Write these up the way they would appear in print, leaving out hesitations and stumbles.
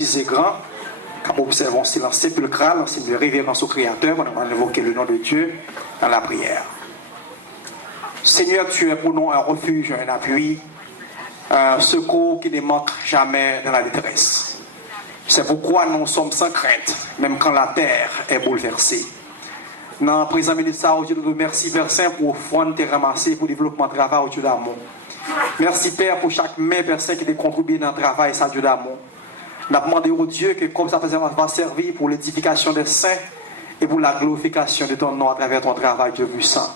C'est grand, quand nous observons silence sépulcral, en signe de révérence au Créateur, on va invoquer le nom de Dieu dans la prière. Seigneur, tu es pour nous un refuge, un appui, un secours qui ne manque jamais dans la détresse. C'est pourquoi nous sommes sans crainte, même quand la terre est bouleversée. Dans la présent minute, ça, Dieu nous remercie, Père Saint, pour fond te ramasser, pour le développement de travail, Dieu d'amour. Merci, Père, pour chaque main, Père Saint, qui a contribué dans le travail, ça, Dieu d'amour. Nous avons demandé au Dieu que comme ça va servir pour l'édification des saints et pour la glorification de ton nom à travers ton travail, Dieu puissant.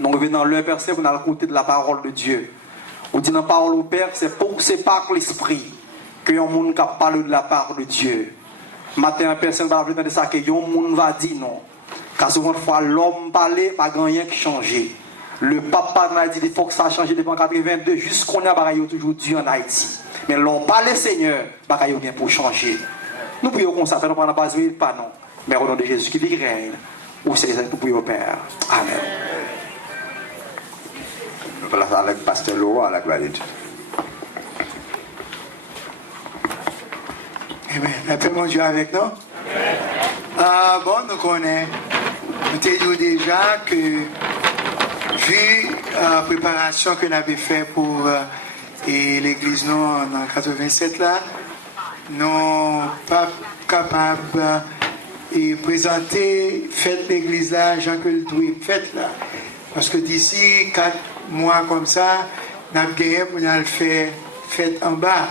Nous revenons dans l'heure, Père Saint, pour nous écouter de la parole de Dieu. Vous dites dans la parole au Père, c'est par l'Esprit que un monde qui parle de la part de Dieu. Matin, personne ne va venir de ça, que un monde va dire non. Car souvent, fois l'homme parlait, pas rien qui changeait. Le papa m'a dit qu'il faut que ça change depuis 1982, jusqu'on a toujours Dieu en Haïti. Mais l'on parle Seigneur, bagaille bien pour changer. Nous prions comme ça, nous ne pas besoin pas non. Mais au nom de Jésus qui vit règne, ou c'est nous prions au Père. Amen. Nous plaçons avec Pasteur Laurent à la gloire de Dieu. Amen. La paix mon Dieu avec nous. Bon, nous connaissons. Nous t'ai dit déjà que vu la préparation que nous avons fait pour l'église nous en 87 là, nous pas capables de présenter fête l'église là, Jean que le doit fête là. Parce que d'ici 4 mois comme ça, nous avons gagné pour nous faire fête en bas.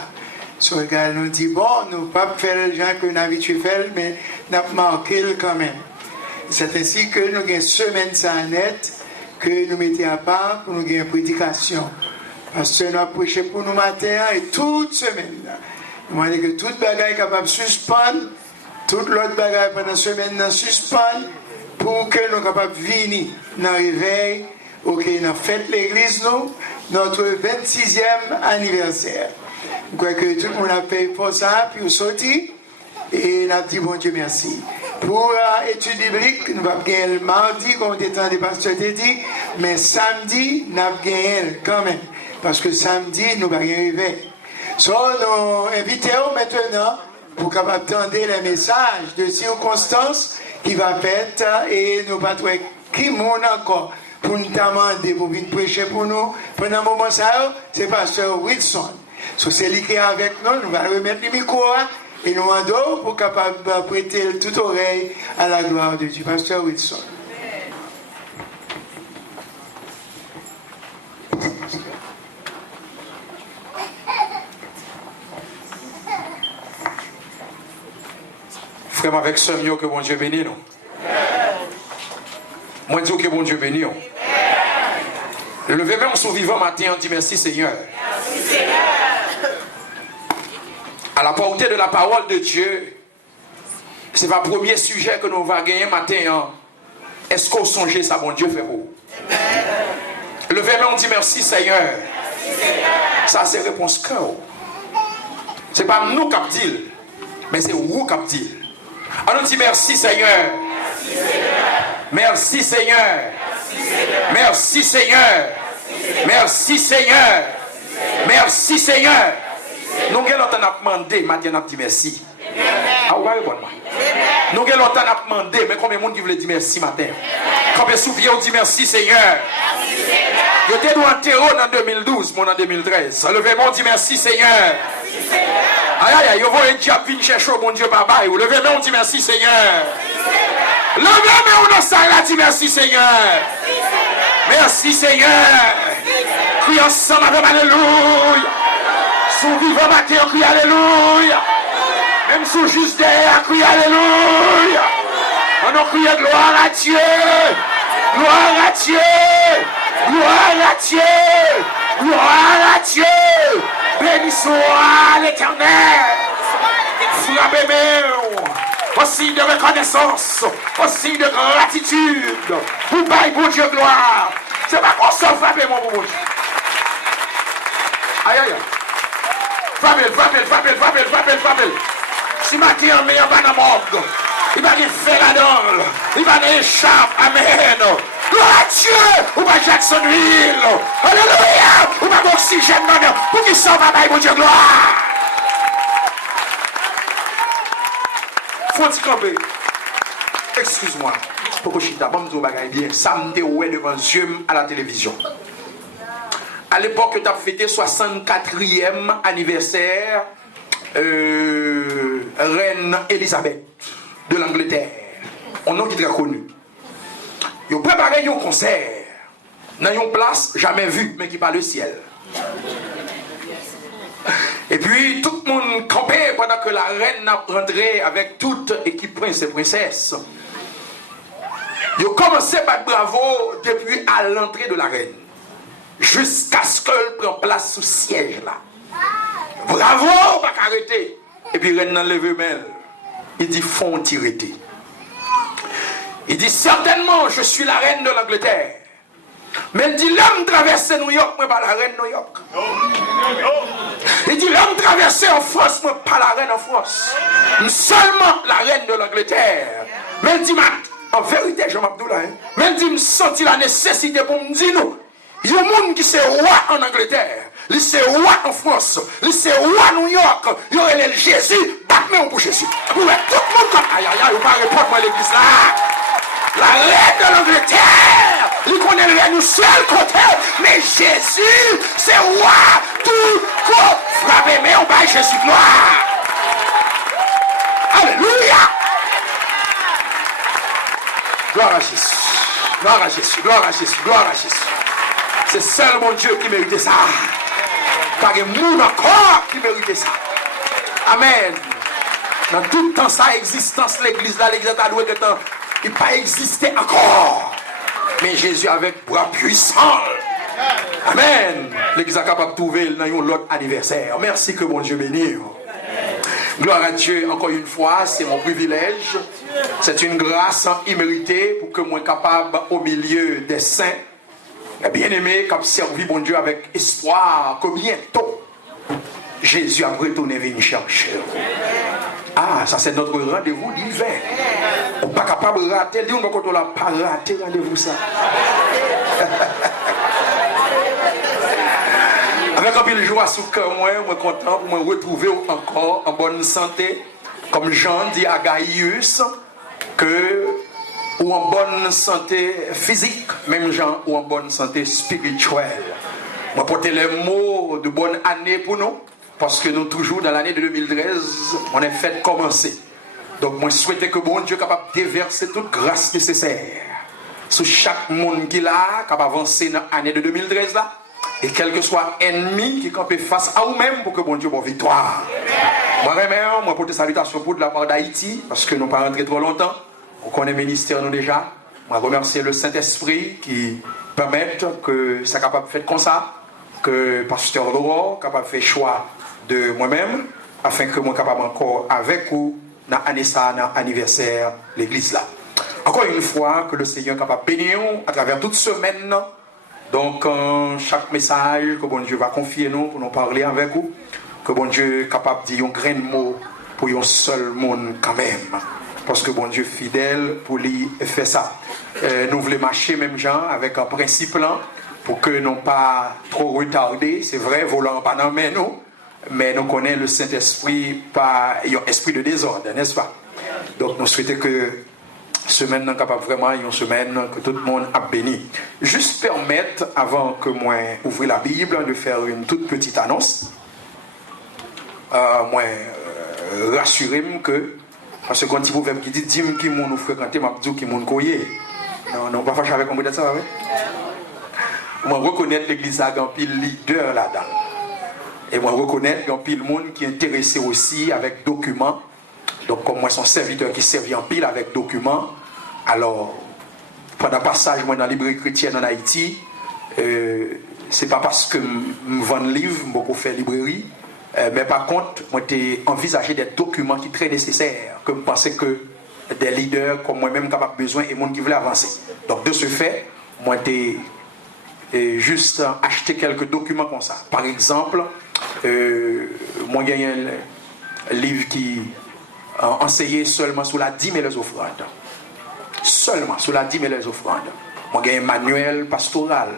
So, le gars nous dit, bon, nous ne pouvons pas faire les gens que nous avons habitué à faire, mais nous avons marqué quand même. C'est ainsi que nous avons une semaine sans net que nous mettons à part pour nous avoir une prédication. Parce que nous avons prêché pour nous matin et toute semaine. Nous avons dit que toute bagaille est capable de suspendre, toute l'autre bagaille pendant la semaine nous suspendre pour que nous soyons capables de venir dans le réveil, ok, nous fête l'église, nous notre 26e anniversaire. Je crois que tout le monde a payé pour ça, puis on sorti, et on a dit bon Dieu merci. Pour l'étude biblique, nous allons gagner le mardi, comme le temps des pasteurs t'a dit, mais samedi, nous allons gagner quand même, parce que samedi, nous allons arriver. So, nous invitons maintenant pour capable entendre les messages de circonstances qui va être et nous pas trouver qui monde encore pour nous demander pour venir prêcher pour nous. Pendant un moment ça, c'est pasteur Wilson. So, c'est lui qui est avec nous, nous allons remettre le micro et nous demandons pour capable prêter toute oreille à la gloire de Dieu. Pasteur Wilson. Frère avec ce mieux que bon Dieu bénisse nous. Moi dis que bon Dieu bénisse nous. Levez-moi son vivant matin, on dit merci Seigneur. Merci Seigneur. À la portée de la parole de Dieu, c'est le premier sujet que nous allons gagner matin. Est-ce qu'on songe ça, bon Dieu fait pour vous? Levez-moi, on dit merci Seigneur. Merci Seigneur. Ça c'est réponse cœur. Ce n'est pas nous qui disons, mais c'est vous qui disons. On nous dit merci Seigneur. Merci Seigneur. Merci Seigneur. Merci Seigneur. Merci Seigneur. Nous avons longtemps demandé, maintenant nous dit merci. Ah, vous répondre. Nous avons longtemps demandé, mais combien de monde qui voulait dire merci matin? Combien de souviens dit merci Seigneur? Je t'ai dit en terreau en 2012, moi en 2013. Levez-moi, on dit merci Seigneur. Aïe aïe aïe, vous voyez déjà venir chercher mon Dieu baba. Levez-moi, on dit merci Seigneur. Levez-moi, on a ça là, dit merci Seigneur. Merci Seigneur. Crie ensemble avec alléluia. Sous vivant matin, crie alléluia. Même sous juste derrière, crie alléluia. On a crié gloire à Dieu. Gloire à Dieu. Gloire à Dieu. Gloire à Dieu. Béni soit l'Éternel. Frappez-moi. Au signe de reconnaissance. Au signe de gratitude. Vous baillez pour Dieu gloire. C'est pas qu'on s'en frappez-moi pour vous. Aïe aïe. Frappez. Si matin on met un ban à morgue, il va faire la dole, il va échapper. Amen. Gloire à Dieu. Ou pas Jacksonville. Alléluia. Ou pas d'oxygène. Pour qu'il s'en va, mon Dieu, gloire. Faut-il camper? Excuse-moi. Pourquoi je suis d'abord bien? Ça me dérouait devant les yeux à la télévision. À l'époque, tu as fêté 64e anniversaire Reine Elisabeth de l'Angleterre. Un nom qui est très connu. Ils ont préparé un concert dans une place jamais vue, mais qui parle le ciel. Et puis tout le monde campait pendant que la reine rentrait avec toute équipe prince et princesse. Ils ont commencé par bravo depuis à l'entrée de la reine, jusqu'à ce qu'elle prenne place sous siège là. Bravo, pas arrêter. Et puis reine n'a levé main. Il dit font tirer. Il dit certainement je suis la reine de l'Angleterre. Mais il dit l'homme traversé New York, moi pas la reine New York. Il dit l'homme traversé en France, moi pas la reine en France. Seulement la reine de l'Angleterre. Mais il dit en vérité Jean-Abdoulaye, mais il dit me senti la nécessité pour me dire nous. Il y a un monde qui c'est roi en Angleterre, il c'est roi en France, il c'est roi à New York, il y aurait le Jésus, battement pour Jésus. Vous voyez tout le monde comme aïe aïe aïe, vous ne répondre moi l'église là. La reine de l'Angleterre, il connaît le reine seul côté, mais Jésus, c'est roi tout court. Frappez, mais on bat Jésus gloire. Alléluia. Gloire à Jésus, gloire à Jésus, gloire à Jésus, gloire à Jésus. C'est seul mon Dieu qui méritait ça. Pas de monde encore qui méritait ça. Amen. Dans tout temps, sa existence, l'église là, l'église a loué que temps. Il n'a pas existé encore. Mais Jésus avec bras puissant. Amen. L'église est capable de trouver l'autre anniversaire. Merci que mon Dieu bénisse. Gloire à Dieu encore une fois. C'est mon privilège. C'est une grâce imméritée pour que moi capable au milieu des saints Bien-aimé, qui a servi bon Dieu avec espoir, que bientôt, Jésus a retourné venir chercher. Ah, ça c'est notre rendez-vous d'hiver. On n'est pas capable de rater, on ne l'a pas raté, rendez-vous ça. Avec un peu de joie sous cœur, moi, je suis content pour me retrouver encore en bonne santé, comme Jean dit à Gaius, que ou en bonne santé physique, même Jean, ou en bonne santé spirituelle. Je porte les mots de bonne année pour nous, parce que nous, toujours dans l'année de 2013, on est fait commencer. Donc, moi, je souhaitais que bon Dieu soit capable de déverser toute grâce nécessaire sur chaque monde qui l'a, capable d'avancer dans l'année de 2013 là. Et quel que soit ennemi qui campait face à vous-même pour que bon Dieu ait victoire. Moi, porte des salutations pour de la part d'Haïti, parce que nous ne sommes pas rentrés trop longtemps. On connaît le ministère nous déjà. Je remercie le Saint-Esprit qui permet que ça soit capable de faire comme ça, que Pasteur Laurent soit capable de faire choix de moi-même, afin que moi capable encore avec vous dans l'anniversaire de l'église là. Encore une fois, que le Seigneur est capable de bénir à travers toute semaine. Donc, chaque message que bon Dieu va confier nous pour nous parler avec vous, que bon Dieu est capable de dire un grain de mot pour un seul monde quand même. Parce que bon Dieu est fidèle pour lui faire ça. Nous voulons marcher même gens avec un principe là, pour que nous pas trop retardés. C'est vrai, volant pas dans nous, mais nous connaissons le Saint-Esprit pas un esprit de désordre, n'est-ce pas? Donc nous souhaitons que semaine n'est capable vraiment une semaine que tout le monde a béni. Juste permettre, avant que moi ouvre la Bible, de faire une toute petite annonce. Moi rassurer que, parce que quand il vous qui dit dis-moi qui nous fréquenter, m'a dit qui nous coyer. Non, pas fâché avec moi de ça, oui. Moi reconnaître l'église a un pile leader là-dedans. Et moi reconnaître qu'il y a un pile monde qui est intéressé aussi avec documents. Donc, comme moi, son serviteur qui servait en pile avec documents, alors, pendant le passage, moi, dans la librairie chrétienne en Haïti, c'est pas parce que je vends livres, je beaucoup faire librairie, mais par contre, moi, j'ai envisagé des documents qui sont très nécessaires, que je pensais que des leaders comme moi-même capables besoin et monde qui voulait avancer. Donc, de ce fait, moi, j'ai juste acheté quelques documents comme ça. Par exemple, moi, j'ai un livre qui enseigné seulement sur la dîme et les offrandes. Seulement sur la dîme et les offrandes. Moi, j'ai un manuel pastoral.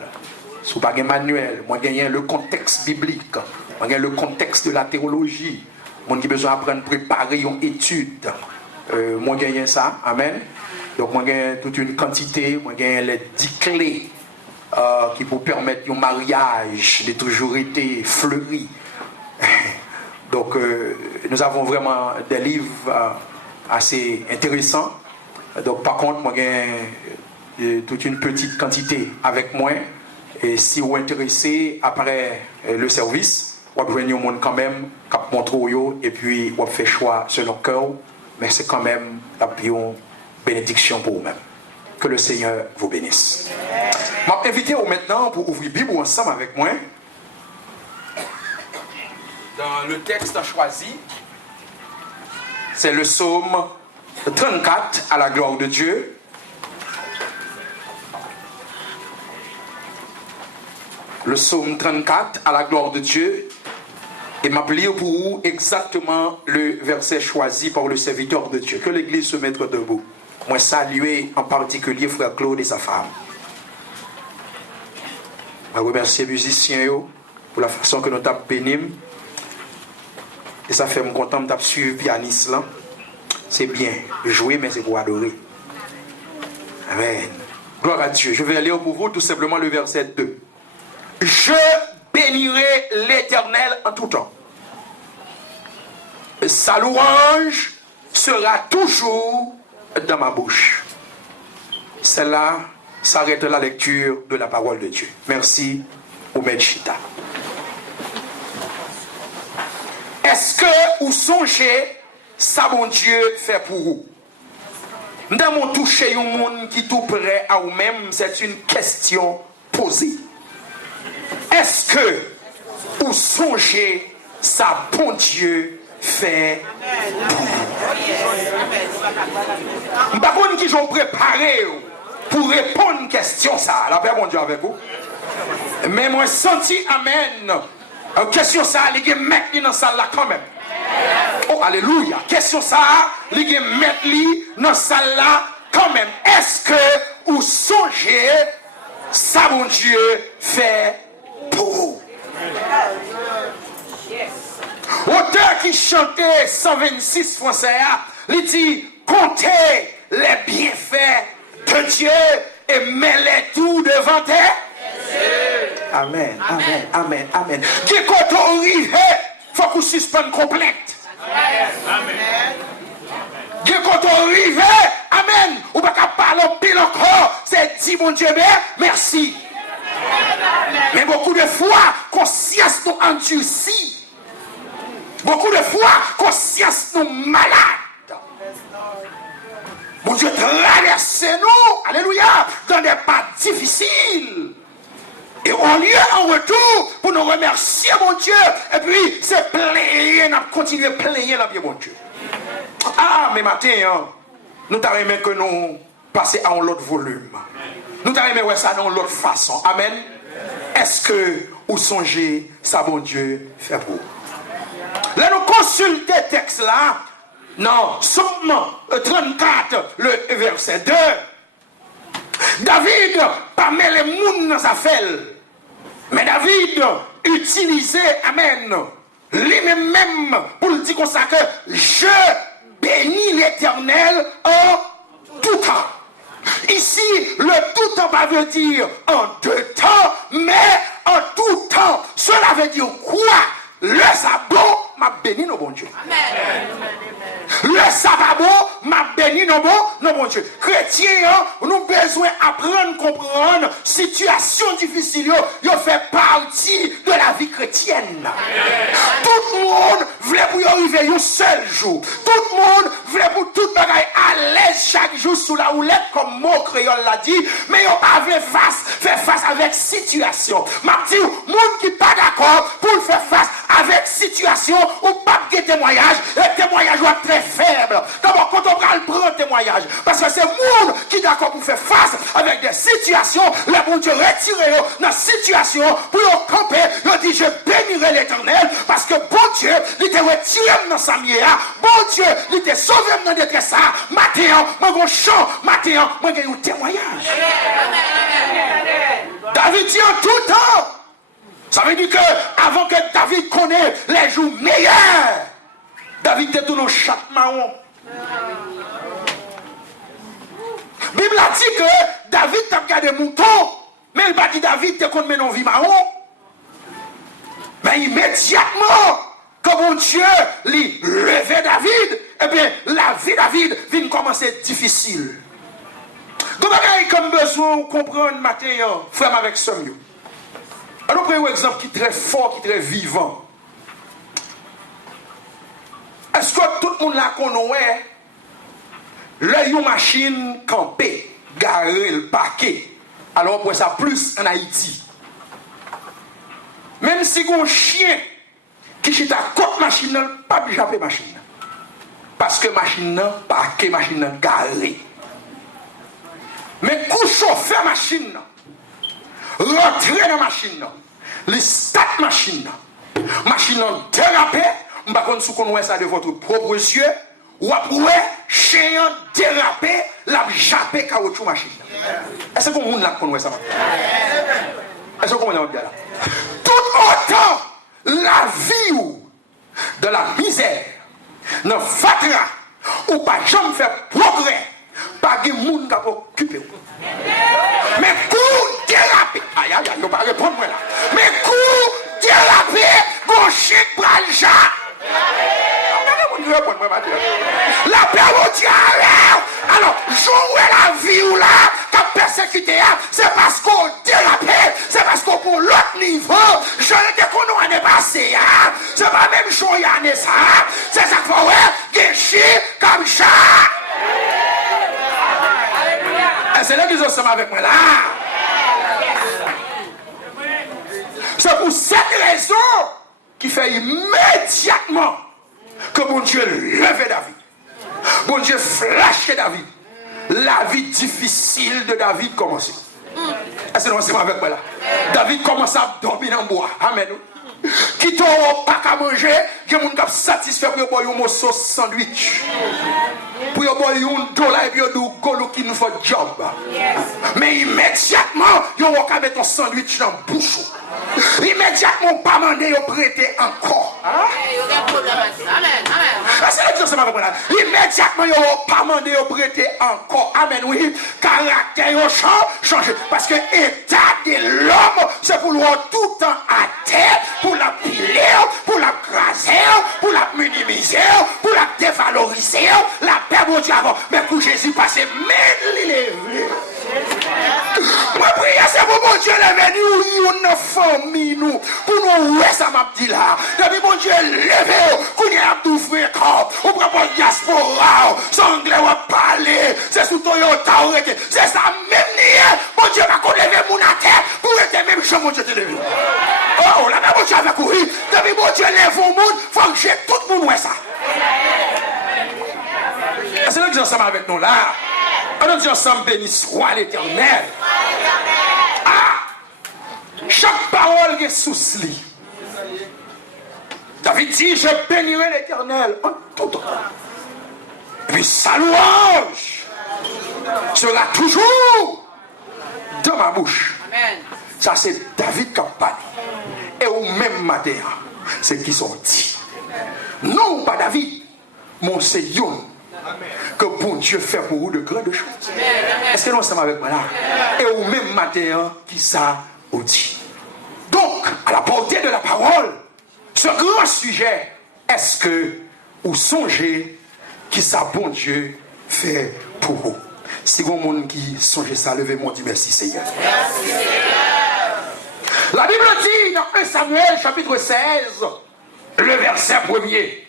Si vous n'avez pas un manuel, moi, j'ai le contexte biblique. Moi, j'ai le contexte de la théologie. Moi, j'ai besoin d'apprendre à préparer une étude. Moi, j'ai ça. Amen. Donc, moi, j'ai toute une quantité. Moi, j'ai les 10 clés qui vous permettre un mariage de toujours été fleuri. Donc, nous avons vraiment des livres assez intéressants. Donc, par contre, moi, j'ai toute une petite quantité avec moi. Et si vous êtes intéressé, après le service, vous pouvez venir au monde quand même, montrer et puis vous faites choix selon cœur. Mais c'est quand même une bénédiction pour vous-même. Que le Seigneur vous bénisse. Je vais inviter maintenant pour ouvrir la Bible ensemble avec moi. Dans le texte choisi, c'est le psaume 34 à la gloire de Dieu. Le psaume 34 à la gloire de Dieu. Et m'appeler pour vous exactement le verset choisi par le serviteur de Dieu. Que l'église se mette debout. Moi saluer en particulier frère Claude et sa femme. Je remercie les musiciens pour la façon que nous avons béni. Et ça fait me content de suivre pianiste là. C'est bien. Jouer, mais c'est pour adorer. Amen. Gloire à Dieu. Je vais lire pour vous tout simplement le verset 2. Je bénirai l'Éternel en tout temps. Sa louange sera toujours dans ma bouche. Celle-là s'arrête la lecture de la parole de Dieu. Merci, Omed Chita. Est-ce que vous songez ça, mon Dieu, fait pour vous? Nous avons touché un monde qui est tout près à vous-même. C'est une question posée. Est-ce que vous songez ça, bon Dieu, fait pour vous? Je ne sais pas qui ont préparé pour répondre à une question ça. La paix, mon Dieu, avec vous. Mais moi, senti, amen. Question ça, les gars, mettre dans la salle là quand même. Oh, alléluia. Question ça, les gars, mettre dans la salle là quand même. Est-ce que vous songez, ça, mon Dieu, fait pour vous? Auteur qui chantait 126 français, il dit, comptez les bienfaits de Dieu et mets-les tout devant tes yeux. Amen, amen, amen, amen. Qui quand on arrive, il faut qu'on suspende complète. Amen. Qui quand on arrive, amen, ou pas qu'à parler pile encore, c'est dit mon Dieu, merci. Mais beaucoup de fois, conscience nous endurcit. Beaucoup de fois, conscience nous malade. Mon Dieu, traversez-nous, alléluia, dans des pas difficiles. Et on lieu en retour pour nous remercier, mon Dieu. Et puis, c'est plaigner, continuer à plaigner la vie, mon Dieu. Ah, mais matin, hein, nous t'avons aimé que nous passions à un autre volume. Nous t'avons aimé ça dans l'autre façon. Amen. Est-ce que vous songez ça, mon Dieu, fait pour vous? Là, nous consultons le texte là. Non, Somme 34, le verset 2. David, parmi les mouns dans sa felle. Mais David utilisait, amen, lui-même pour le dire comme ça que je bénis l'Éternel en tout temps. Ici, le tout temps pas veut dire en deux temps, mais en tout temps. Cela veut dire quoi? Le sabbat m'a béni nos bon Dieu. Amen. Le sabbat m'a béni nos bon Dieu. Chrétiens, nous avons besoin d'apprendre, comprendre situation difficile. Ils fait partie de la vie chrétienne. Amen. Tout le monde voulait pour y arriver un seul jour. Tout le monde voulait pour tout le monde à l'aise chaque jour sous la houlette, comme mot créole l'a dit. Mais ils avaient fait face avec situation. M'a dit, monde qui n'est pas d'accord pour faire face avec situation ou pas de témoignage, le témoignage doit être très faible. D'abord, quand on va le prendre témoignage, parce que c'est le monde qui est d'accord pour faire face avec des situations, le bon Dieu retiré dans la situation pour camper, il dit je bénirai l'Éternel, parce que bon Dieu, il t'a retiré dans sa mière, bon Dieu, il t'a sauvé dans la détresse, matin, moi je chante, matin, moi j'ai un témoignage. David dit en tout temps. Ça veut dire que avant que David connaisse les jours meilleurs, David était tout dans chaque marron. La Bible a dit que David t'a regardé mouton, mais il n'a pas dit David te connaît dans vie marron. Mais immédiatement, comme mon Dieu lui levait David, eh bien la vie de David vient commencer difficile. Donc, comme besoin de comprendre matin, frère avec somme. Alors, prenons un exemple qui est très fort, qui est très vivant. Est-ce que tout le monde là connaît une machine campée, garée, le paquet? Alors, pour ça, plus en Haïti. Même si un chien qui est à côté machine, pas de japper machine. Parce que machine, paquet, machine, garée. Mais quand chauffeur machine, rentrer dans la machine, les start machine dérapé, je ne sais pas si vous connaissez ça de votre propre yeux, ou après, chien dérapé, la jappé caoutchouc machine. Est-ce que vous connaissez ça? Est-ce que vous connaissez ça? Tout autant, la vie de la misère, ne fatra, ou pas jamais faire progrès, pas de monde qui peut occuper. Mais coup dérapé, aïe aïe aïe, il ne pas répondre moi là. Mais coup dérapé, gauche bras le chat. La paix au diable. Alors, jouer la vie ou là, t'as persécuté, c'est parce qu'on dérapé, c'est parce qu'on pour l'autre niveau. Je ne te connais pas passé, c'est pas même chose, il y a ça. C'est ça qu'il faut, guéchi comme chat. C'est là qu'ils sont avec moi là. C'est pour cette raison qui fait immédiatement que mon Dieu levait David. Mon Dieu flashait David. La vie difficile de David commençait. Est-ce que nous sommes avec moi là? David commence à dormir dans le bois. Amen. Qui t'ont pas qu'à manger, qui ont satisfait pour boire un morceau sandwich. Pour boire un dollar et puis nous golo qui nous fait job. Mais immédiatement, ils ont qu'à mettre un sandwich dans le bouche. Immédiatement, pas demander de prêter encore. Immédiatement, ils n'ont pas demandé de prêter encore. Amen, oui. Caractère change. Parce que l'état de l'homme, c'est pour le tout le temps à terre, pour la piler, pour la craser, pour la minimiser, pour la dévaloriser. La paix, mon Dieu, avant. Mais pour Jésus, passé, même l'élevé. Moi, prier, c'est pour mon Dieu, lever nous, une famille, nous, pour nous, ouais, ça m'a dit là. Depuis mon Dieu, lever, qu'on y a tout fait, on prend pas diaspora, sanglais, on va parler, c'est sous Toyota, c'est ça, même lié, mon Dieu, va qu'on lève mon tête, pour être même chose, mon Dieu, te lever. Oh, là, mon Dieu, avec courir, depuis mon Dieu, lève au monde, faut que j'ai tout le monde, ouais, ça. C'est là que j'ai ensemble avec nous, là. On dit ensemble, béni soit l'Éternel. Ah! Chaque parole est sous lui. David dit, je bénirai l'Éternel en tout temps. Puis sa louange sera toujours dans ma bouche. Amen. Ça c'est David qui a parlé. Et au même matin, c'est qui sont dit. Non, pas David, mon Seigneur. Que bon Dieu fait pour vous de grandes choses. Est-ce que nous sommes avec moi là? Et au même matin, qui ça dit. Donc, à la portée de la parole, ce grand sujet, est-ce que vous songez qui ça bon Dieu fait pour vous? Si vous monde qui songez ça, levez-moi, dit merci Seigneur. Merci Seigneur. La Bible dit dans 1 Samuel chapitre 16, le verset 1er.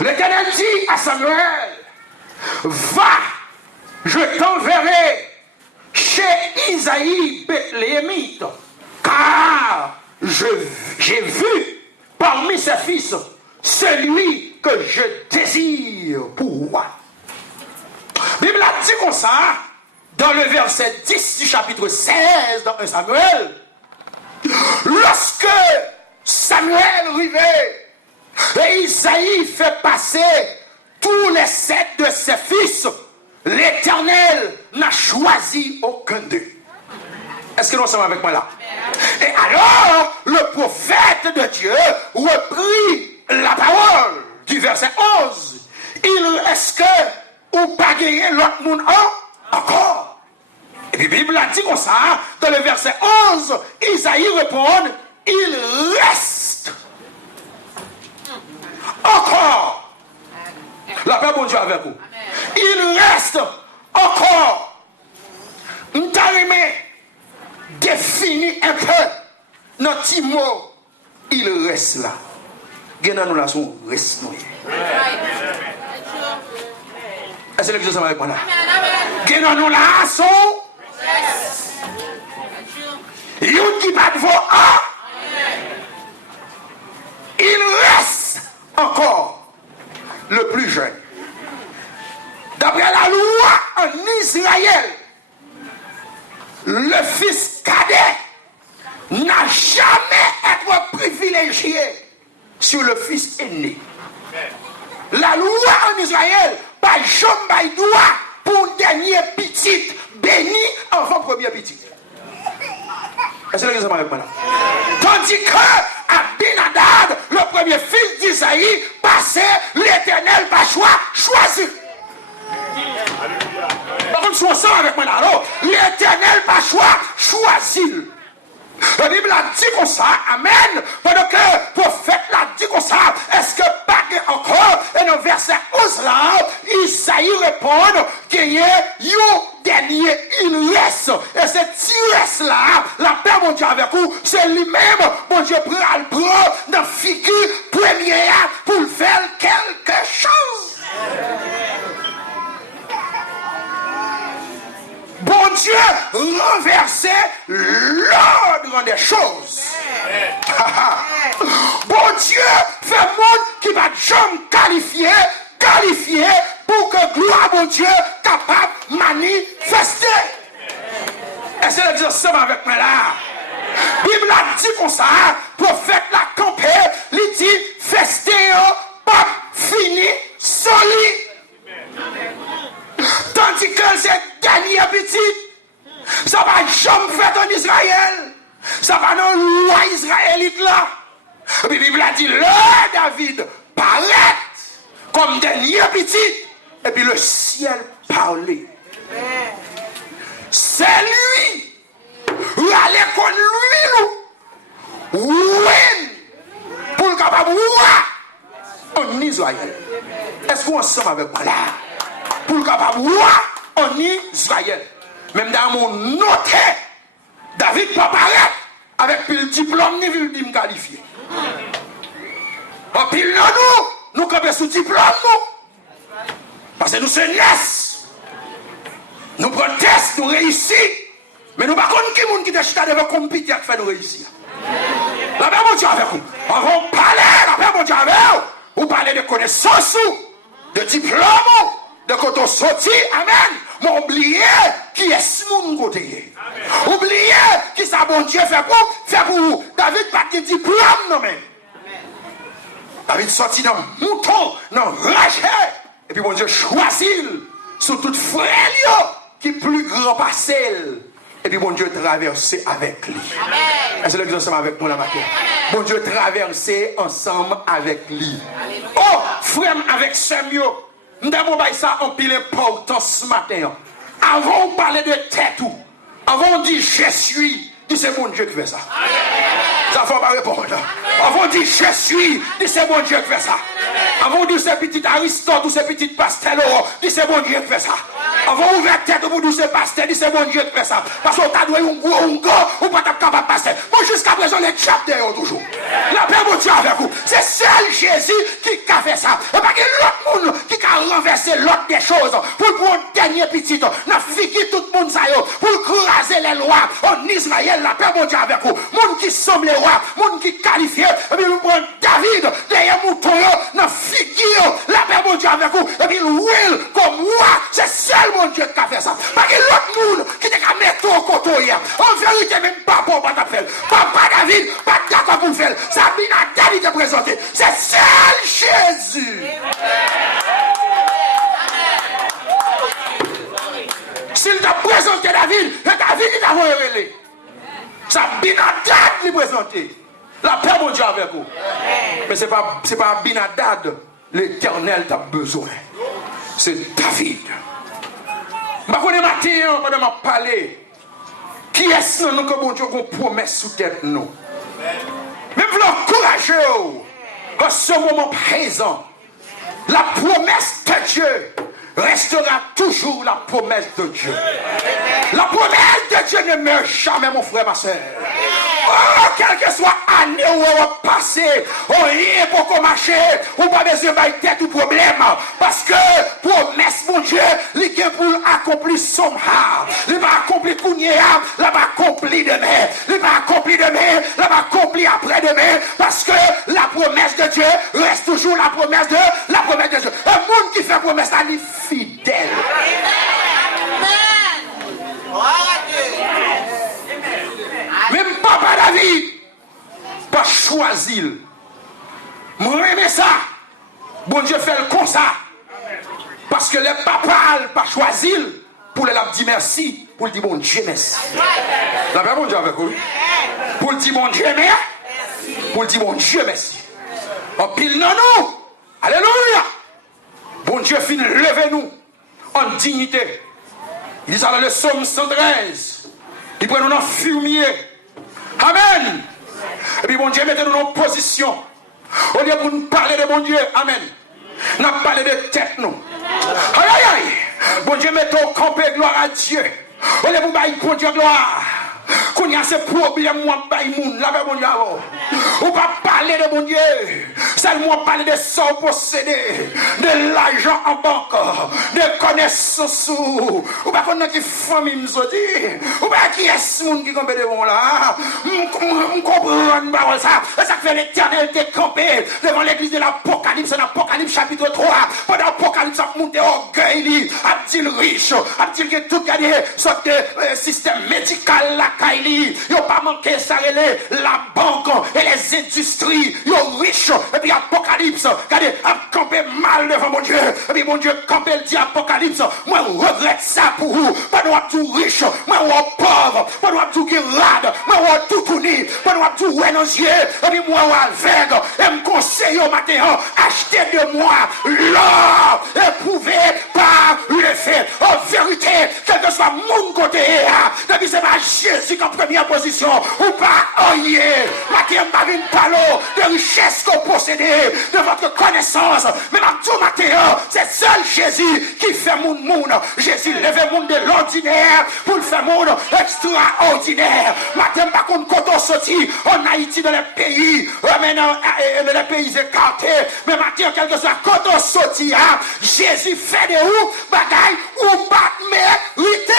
L'Éternel dit à Samuel, va, je t'enverrai chez Isaïe Bethléemite, car j'ai vu parmi ses fils celui que je désire pour moi. La Bible a dit comme ça, dans le verset 10 du chapitre 16 dans 1 Samuel, lorsque Samuel arrivait, et Isaïe fait passer tous les 7 de ses fils. L'Éternel n'a choisi aucun d'eux. Est-ce que nous sommes avec moi là? Et alors, le prophète de Dieu reprit la parole du verset 11. Il reste que ou pas gagner l'autre monde encore. Et puis la Bible a dit comme ça, dans le verset 11, Isaïe répond, il reste encore. La paix, bon Dieu, avec vous. Il reste encore. Nous t'avons défini un peu notre petit mot. Il reste là. Gagnons nous là, son reste nous. Est-ce que les gens avec moi là? Gagnons nous là, son reste. Yon qui bat devant il reste encore le plus jeune. D'après la loi en Israël, le fils cadet n'a jamais été privilégié sur le fils aîné. La loi en Israël, pas jamais droit pour dernier petit béni avant premier petit. Est-ce que vous avez compris? Tandis que Abinadab, le premier fils d'Isaïe, passait, l'Éternel par choisi. Par contre, si on sort avec moi là, l'Éternel par choisi. La Bible a dit comme ça, amen. Pendant que le prophète l'a dit comme ça, est-ce que pas encore, et dans le verset 11 là, Isaïe répond qu'il y a un dernier, il reste. Et ce petit reste là, la paix, mon Dieu, avec vous, c'est lui-même, mon Dieu, prend le bras dans la figure première pour faire quelque chose. Bon Dieu renversait l'ordre des choses. Bon Dieu fait monde qui va jamais qualifier pour que gloire, mon Dieu, capable de manifester. Est-ce que vous êtes ensemble avec moi là? Bible a dit comme ça, prophète l'a campé, il dit, festin, pas fini, soli. Tandis que c'est dernier petit, ça va jamais faire en Israël. Ça va dans le roi israélite là. Et puis la Bible a dit, le David paraît comme dernier petit. Et puis le ciel parlait. C'est lui. Allez qu'on lui, oui, pour le capable en Israël. Est-ce qu'on ensemble avec moi là? Pour le capable en Israël. Même dans mon noté, David pas paraître avec le diplôme ni le qualifié. En pile nous campons sous diplôme nous. Parce que nous sommes naissants. Nous prenons test, nous réussissons. Mais nous ne savons pas qui est qui est devant compétir qui fait nous réussir. La paix mon Dieu avec vous. On va parler, la paix mon Dieu avec vous. Vous parlez de connaissances, de diplôme, de quand on sortit, amen. Mais oubliez qui est ce monde côté. Oubliez qui ça bon Dieu fait pour vous. David pas de diplôme non mais. David sorti dans le mouton, dans le rachet. Et puis mon Dieu choisit sur toute frère qui est plus grand passé. Et puis bon Dieu traversé avec lui. Est-ce que vous êtes ensemble avec moi la matin? Bon Dieu traversé ensemble avec lui. Oh, frère avec Samuel, nous avons ça en pile important ce matin. Avant de parler de tête, avant de dire je suis, c'est bon Dieu qui fait ça. Ça ne faut pas répondre. Avant de dire je suis, c'est bon Dieu qui fait ça. Avant de dire ces petites Aristote ou ces petites pastels, c'est bon Dieu qui fait ça. Avant d'ouvrir tête pour dire ces pastels, c'est bon Dieu qui fait ça. Parce qu'on t'a donné un gars, ou pas capable de passer. Moi jusqu'à présent, les chaps derrière toujours. La paix mon Dieu avec vous. C'est seul Jésus qui a fait ça. Et pas que l'autre monde qui a renversé l'autre des choses pour prendre dernier petit, n'a fini tout le monde ça pour craser les lois en Israël. La paix mon Dieu avec vous. Monde qui semble les rois, monde qui qualifié, et puis vous prenez David derrière mouton, n'a figure la paix mon Dieu avec vous. Et puis will comme moi, c'est seul mon Dieu qui a fait ça. Pas que l'autre monde qui t'a mettre au coteau hier. En vérité, même pas pour pas faire. Pas David, pas d'accord pour faire. Ça a bien David est présenté. C'est seul Jésus. S'il t'a présenté David, c'est David qui t'a révélé. Ça Binadad lui présenté. La paix mon Dieu avec vous. Mais c'est pas Binadad l'Éternel t'a besoin. C'est David. Je connais matin pendant m'a parlé. Qui est-ce nous que bon Dieu qu'on promesse sous tête nous? Même vouloir courageux en ce moment présent. La promesse de Dieu restera toujours la promesse de Dieu. La promesse de Dieu ne meurt jamais, mon frère, ma soeur. Oh, quelle que soit l'année où on va passer, on rien pour qu'on marche, ou pas besoin de tête ou problème. Parce que promesse, mon Dieu, il est pour accomplir son art. Il va accomplir Kounia, il va accomplir demain. Il va accomplir demain, il va accomplir après-demain. Parce que la promesse de Dieu reste toujours la promesse de Dieu. Un monde qui fait promesse, il est fidèle. Même papa David, pas choisi. Moi, j'aime ça. Bon Dieu fait le comme ça. Parce que les papas pas choisi pour leur dire merci, pour le dire bon Dieu merci. La paix bon Dieu avec vous. Pour le dire bon Dieu merci. Pour le dire bon Dieu merci. En pile non nous. Alléluia. Bon Dieu finit lever nous en dignité. Il dit ça dans le psaume 113. Il prend nous en fumier. Amen. Et puis bon Dieu mettez nous en position. Au lieu pour nous parler de bon Dieu. Amen. Nous parlé de tête nous. Aïe aïe aïe. Bon Dieu mettez au campé gloire à Dieu. Au lieu pour bailler bon Dieu gloire. Qu'on y a ces problèmes moi bailler moun. La paix bon Dieu avant. On va parler de mon Dieu. Seulement parler de son possédé, de l'argent en banque, de connaissances. Ou pas qu'on a qui famille nous dit. Ou pas qui est ce monde qui campe devant là. On comprend ça. Ça fait l'Éternel décampé devant l'église de l'Apocalypse, dans l'Apocalypse chapitre 3. Pendant l'Apocalypse, a monté orgueil, a-t-il riche, a-t-il que tout gagné, sorte de système médical la Kaili. Il n'a pas manqué ça, la banque et les industries, ils sont riches. Et puis Apocalypse, regardez, a campé mal devant mon Dieu. Et puis mon Dieu campé le dit Apocalypse. Moi, je regrette ça pour vous. Pas nous tout riche, moi, je pauvre. Pas nous tout rade, moi, je tout tourné. Pas nous tout ouais dans les yeux. Et puis moi, je aveugle. Et me conseille au matin, achetez de moi l'or éprouvé par le fait. En vérité, quel que soit mon côté, depuis c'est pas Jésus qui est en première position, ou pas, oh yeah, matin, marine palo, de richesse que vous possédez, de votre connaissance, mais dans tout matin, c'est seul Jésus qui fait mon monde. Jésus lève le monde de l'ordinaire pour le faire monde extraordinaire. Matin, par contre, quand on sortit en Haïti, dans les pays, maintenant, les pays écartés, mais matin, quel que soit, quand on sortit, Jésus fait de où, bagaille, ou pas mérité.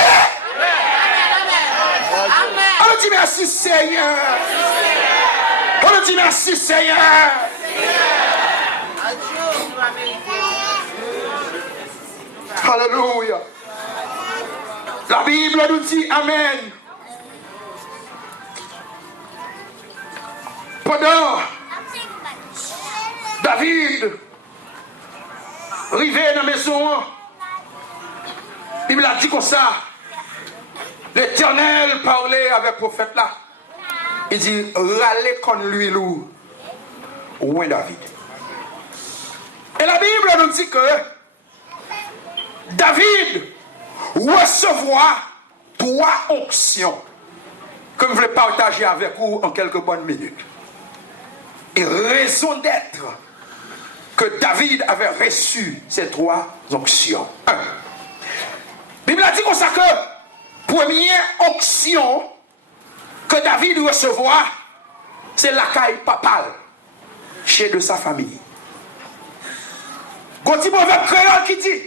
On dit merci Seigneur. On dit merci Seigneur. Alléluia. La Bible nous dit Amen. Pendant David arrivé dans la maison, il a dit comme ça. L'Éternel parlait avec le prophète là. Il dit, râlez contre lui, loup. Où est David? Et la Bible nous dit que David recevra 3 onctions que je vais partager avec vous en quelques bonnes minutes. Et raison d'être que David avait reçu ces 3 onctions. 1. La Bible a dit comme ça que première onction que David recevra, c'est la caille papale chez de sa famille. Quand il proverbe créole qui dit,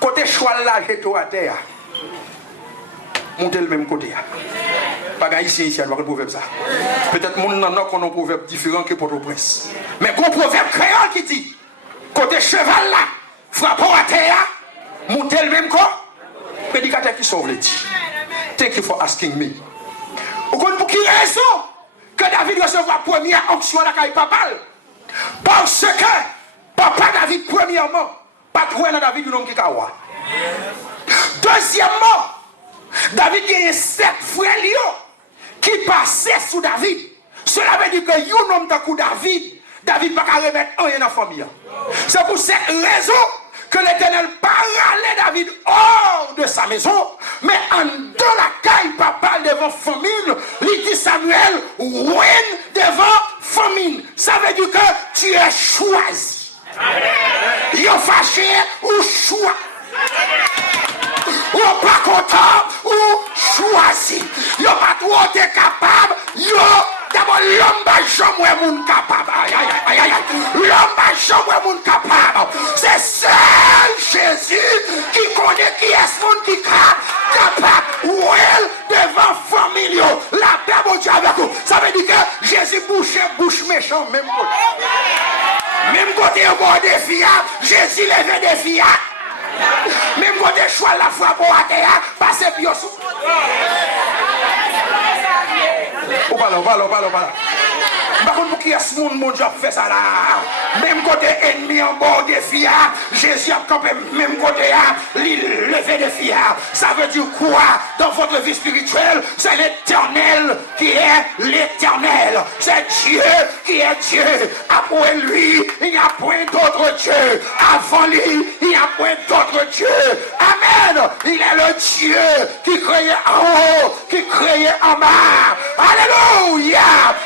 côté choix là, j'ai tout à terre. Montez le même côté. Pas ici, on va proverbe ça. Peut-être mon nan qu'on a un proverbe différent que Port-au-Prince. Mais quand proverbe créole qui dit, côté cheval là, frappons à terre, montez le même corps. Prédicateur qui sauve les dit. Thank you for asking me. Vous comprenez pour qui raison que David recevra première onction à la caille papale? Parce que papa David, premièrement, pas trouvé dans David un homme qui kawa. Deuxièmement, David a 7 frères qui passaient sous David. Cela veut dire que un homme de David, David ne peut pas remettre rien dans la famille. C'est pour cette raison que l'Éternel parallèle David hors de sa maison, mais en dans la caille papale devant famine, il dit Samuel, win devant famine. Ça veut dire que tu es choisi. Il est fâché ou choisi. Ou pas content ou choisi. Il n'est pas trop capable. D'abord, l'homme va jamais être capable. L'homme va jamais être capable. C'est seul Jésus qui connaît qui est ce monde qui est capable. Well, devant famille. La paix, mon Dieu, avec vous. Ça veut dire que Jésus bouche méchant, même côté. Même côté, au bord des filles, Jésus levait des filles. Même côté, choix la foi pour la terre, passer bio sous. Voilà. Par contre, pour qui est-ce que mon Dieu fait ça là? Même côté ennemi en bord des filles, Jésus a campé même côté, il levé des filles. Ça veut dire quoi dans votre vie spirituelle? C'est l'Éternel qui est l'Éternel. C'est Dieu qui est Dieu. Après lui, il n'y a point d'autre Dieu. Avant lui, il n'y a point d'autre Dieu. Amen. Il est le Dieu qui créait en haut, qui créait en bas. Alléluia.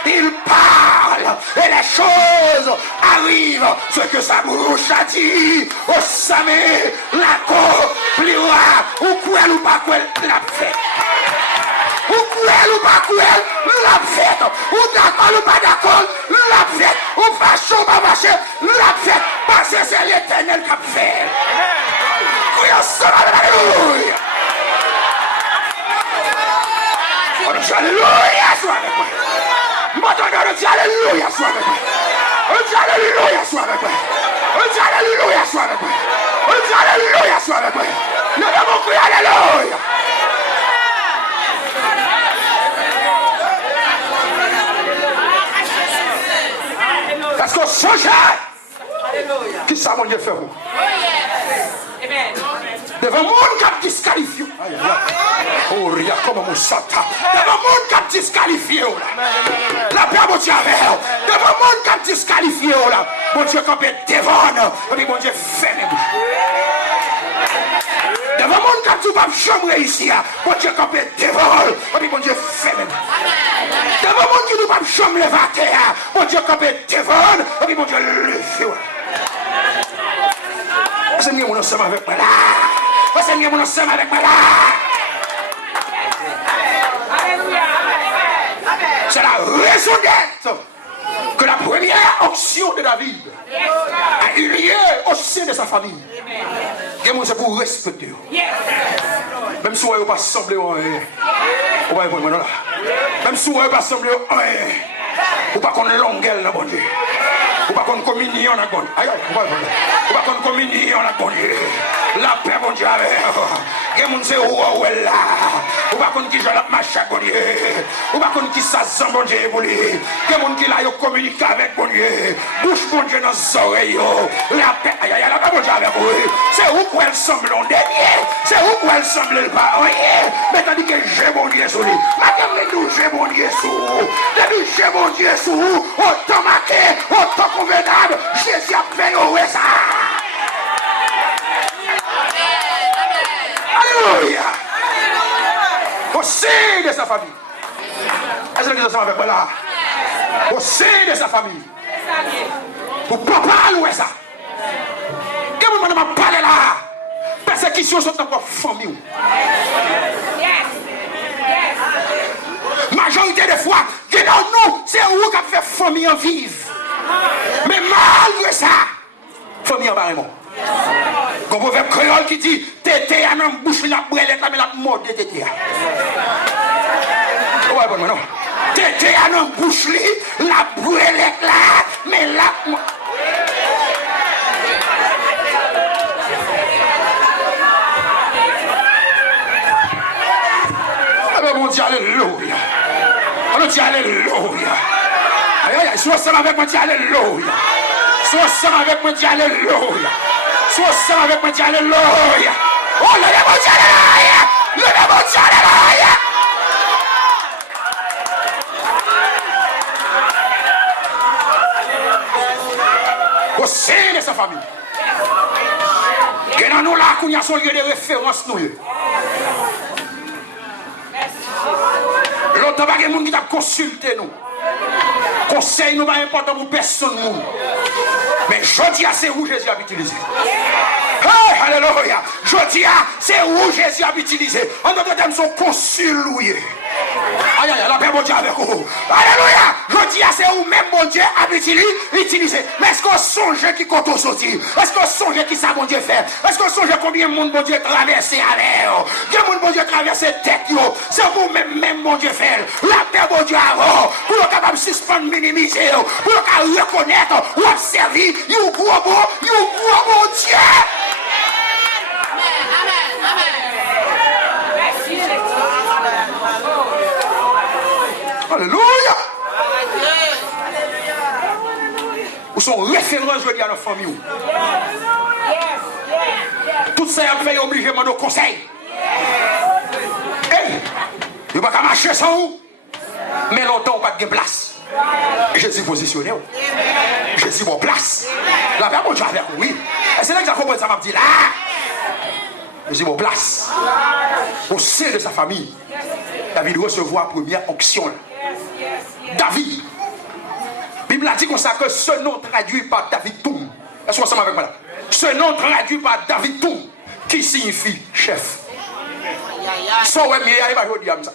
Il parle et les choses arrivent. Ce que sa bouche a dit, au sommet, l'accomplira. Ou quoi ou pas quoi l'a fait. Ou quoi cruel ou pas cruel, l'a fait. Ou d'accord ou pas d'accord, l'a fait. Ou fâché ou pas fâché, l'a fait. Parce que c'est l'Éternel qui a fait. Crions ensemble, alléluia. On dit alléluia, sois avec moi. M'entendez, on dit alléluia, sois avec moi. On dit alléluia, sois avec moi. On dit alléluia, sois avec moi. On dit alléluia, sois avec moi. Nous devons crier alléluia. Parce qu'on change. Qui ça, mon Dieu, fait vous? Devant le monde qui a disqualifié. Oh, rien comme mon sata. Devant le monde qui a disqualifié. La paix, mon Dieu, avec. Devant le monde qui a disqualifié. Mon Dieu, quand il devant. Et puis, mon Dieu, fait mes bouches. Devant le monde qui a tout pas chambre ici. Mon Dieu, quand il devant. Et puis, mon Dieu, fait mes bouches. Devant le monde qui nous pas chambre levater. Mon Dieu, quand il devant. Et puis, mon Dieu, le fait. C'est mieux mon ensemble avec moi là. C'est mieux mon ensemble avec moi là. C'est la raison d'être que la première option de David a eu lieu au sein de sa famille. Et moi c'est pour respecter. Même si on ne pas sembler en rien. Même si on ne pas sembler en rien. Ou pas qu'on est longueur dans bon Dieu. Ou pas qu'on communion dans bon Dieu. Aïe, ou pas qu'on communion dans bon Dieu. La paix bon Dieu avec. Et mon c'est où est là. Ou pas qu'on qui joue la marche bon Dieu. Ou pas qu'on qui s'assemble bon Dieu pour lui. Et mon qui là yo communique avec bon Dieu. Bouche bon Dieu dans les oreilles. La paix, aïe, la paix bon Dieu avec vous. C'est où elle semble en dernier. C'est où elle semble le pas. Mais tandis que j'ai bon Dieu sur lui. Madame nous j'ai bon Dieu sur vous. Depuis j'ai bon Dieu sur vous. Autant marqué, autant convenable. Jésus a payé au ça. Alléluia. Au sein de sa famille. Est-ce que vous êtes avec moi là? Au sein de sa famille. Pour papa louer ça. Que vous m'en parlez là? Persécution sur ta propre famille. Majorité des fois, nous, c'est où qui a fait famille en vive. Mais malgré ça, famille en barrement. Comme vous avez créole qui dit, tété à notre bouche, la brûlette, mais la mort de tété. Ouais, bon, non. Tété à notre bouche, la brûlette là, mais la mort. On dit alléluia. On dit alléluia. Aïe, aïe, sois ensemble avec moi, dis alléluia. Sois ensemble avec moi, dis alléluia. Sois ensemble avec moi, dis alléluia. Oh, le démon dit alléluia. Le démon dit alléluia. Au sein de sa famille. Et dans nous là, qu'on y a son lieu de référence, nous. L'autre pas de monde qui t'a consulté nous. Conseil nous pas important pour personne nous. Mais je dis c'est où Jésus a utilisé. Hey, alléluia. Je dis c'est où Jésus a utilisé. En d'autres termes son consul loué. Aïe aïe, la paix bon Dieu avec vous. Alléluia. Je dis c'est où même bon Dieu a utilisé. Mais est-ce qu'on songe qui compte au sortir? Est-ce qu'on songe qui ça bon Dieu fait? Est-ce qu'on songe combien de monde bon Dieu traversé avec? Quel monde bon Dieu traversé tête yo? C'est vous même bon Dieu fait. La paix bon Dieu avant. Pour le capable suspendre, minimiser. Pour le reconnaître ou observer. You gros bon Dieu. Alléluia. Ou sont références je dis à la famille. Tout ça a fait obligé de nos conseils. Hey, il ne va pas marcher sans vous. Mais longtemps, pas de place. Jésus positionné. Jésus en place. La paix, mon Dieu, avec vous, oui. Et c'est là que j'ai compris ça m'a dit là. Jésus en place. Au sein de sa famille, David recevoir la première onction. David. La Bible a dit comme ça que ce nom traduit par David Toum. Est-ce qu'on s'en avec moi là? Ce nom traduit par David Toum, qui signifie chef. So, ouais, mais il va dire ça.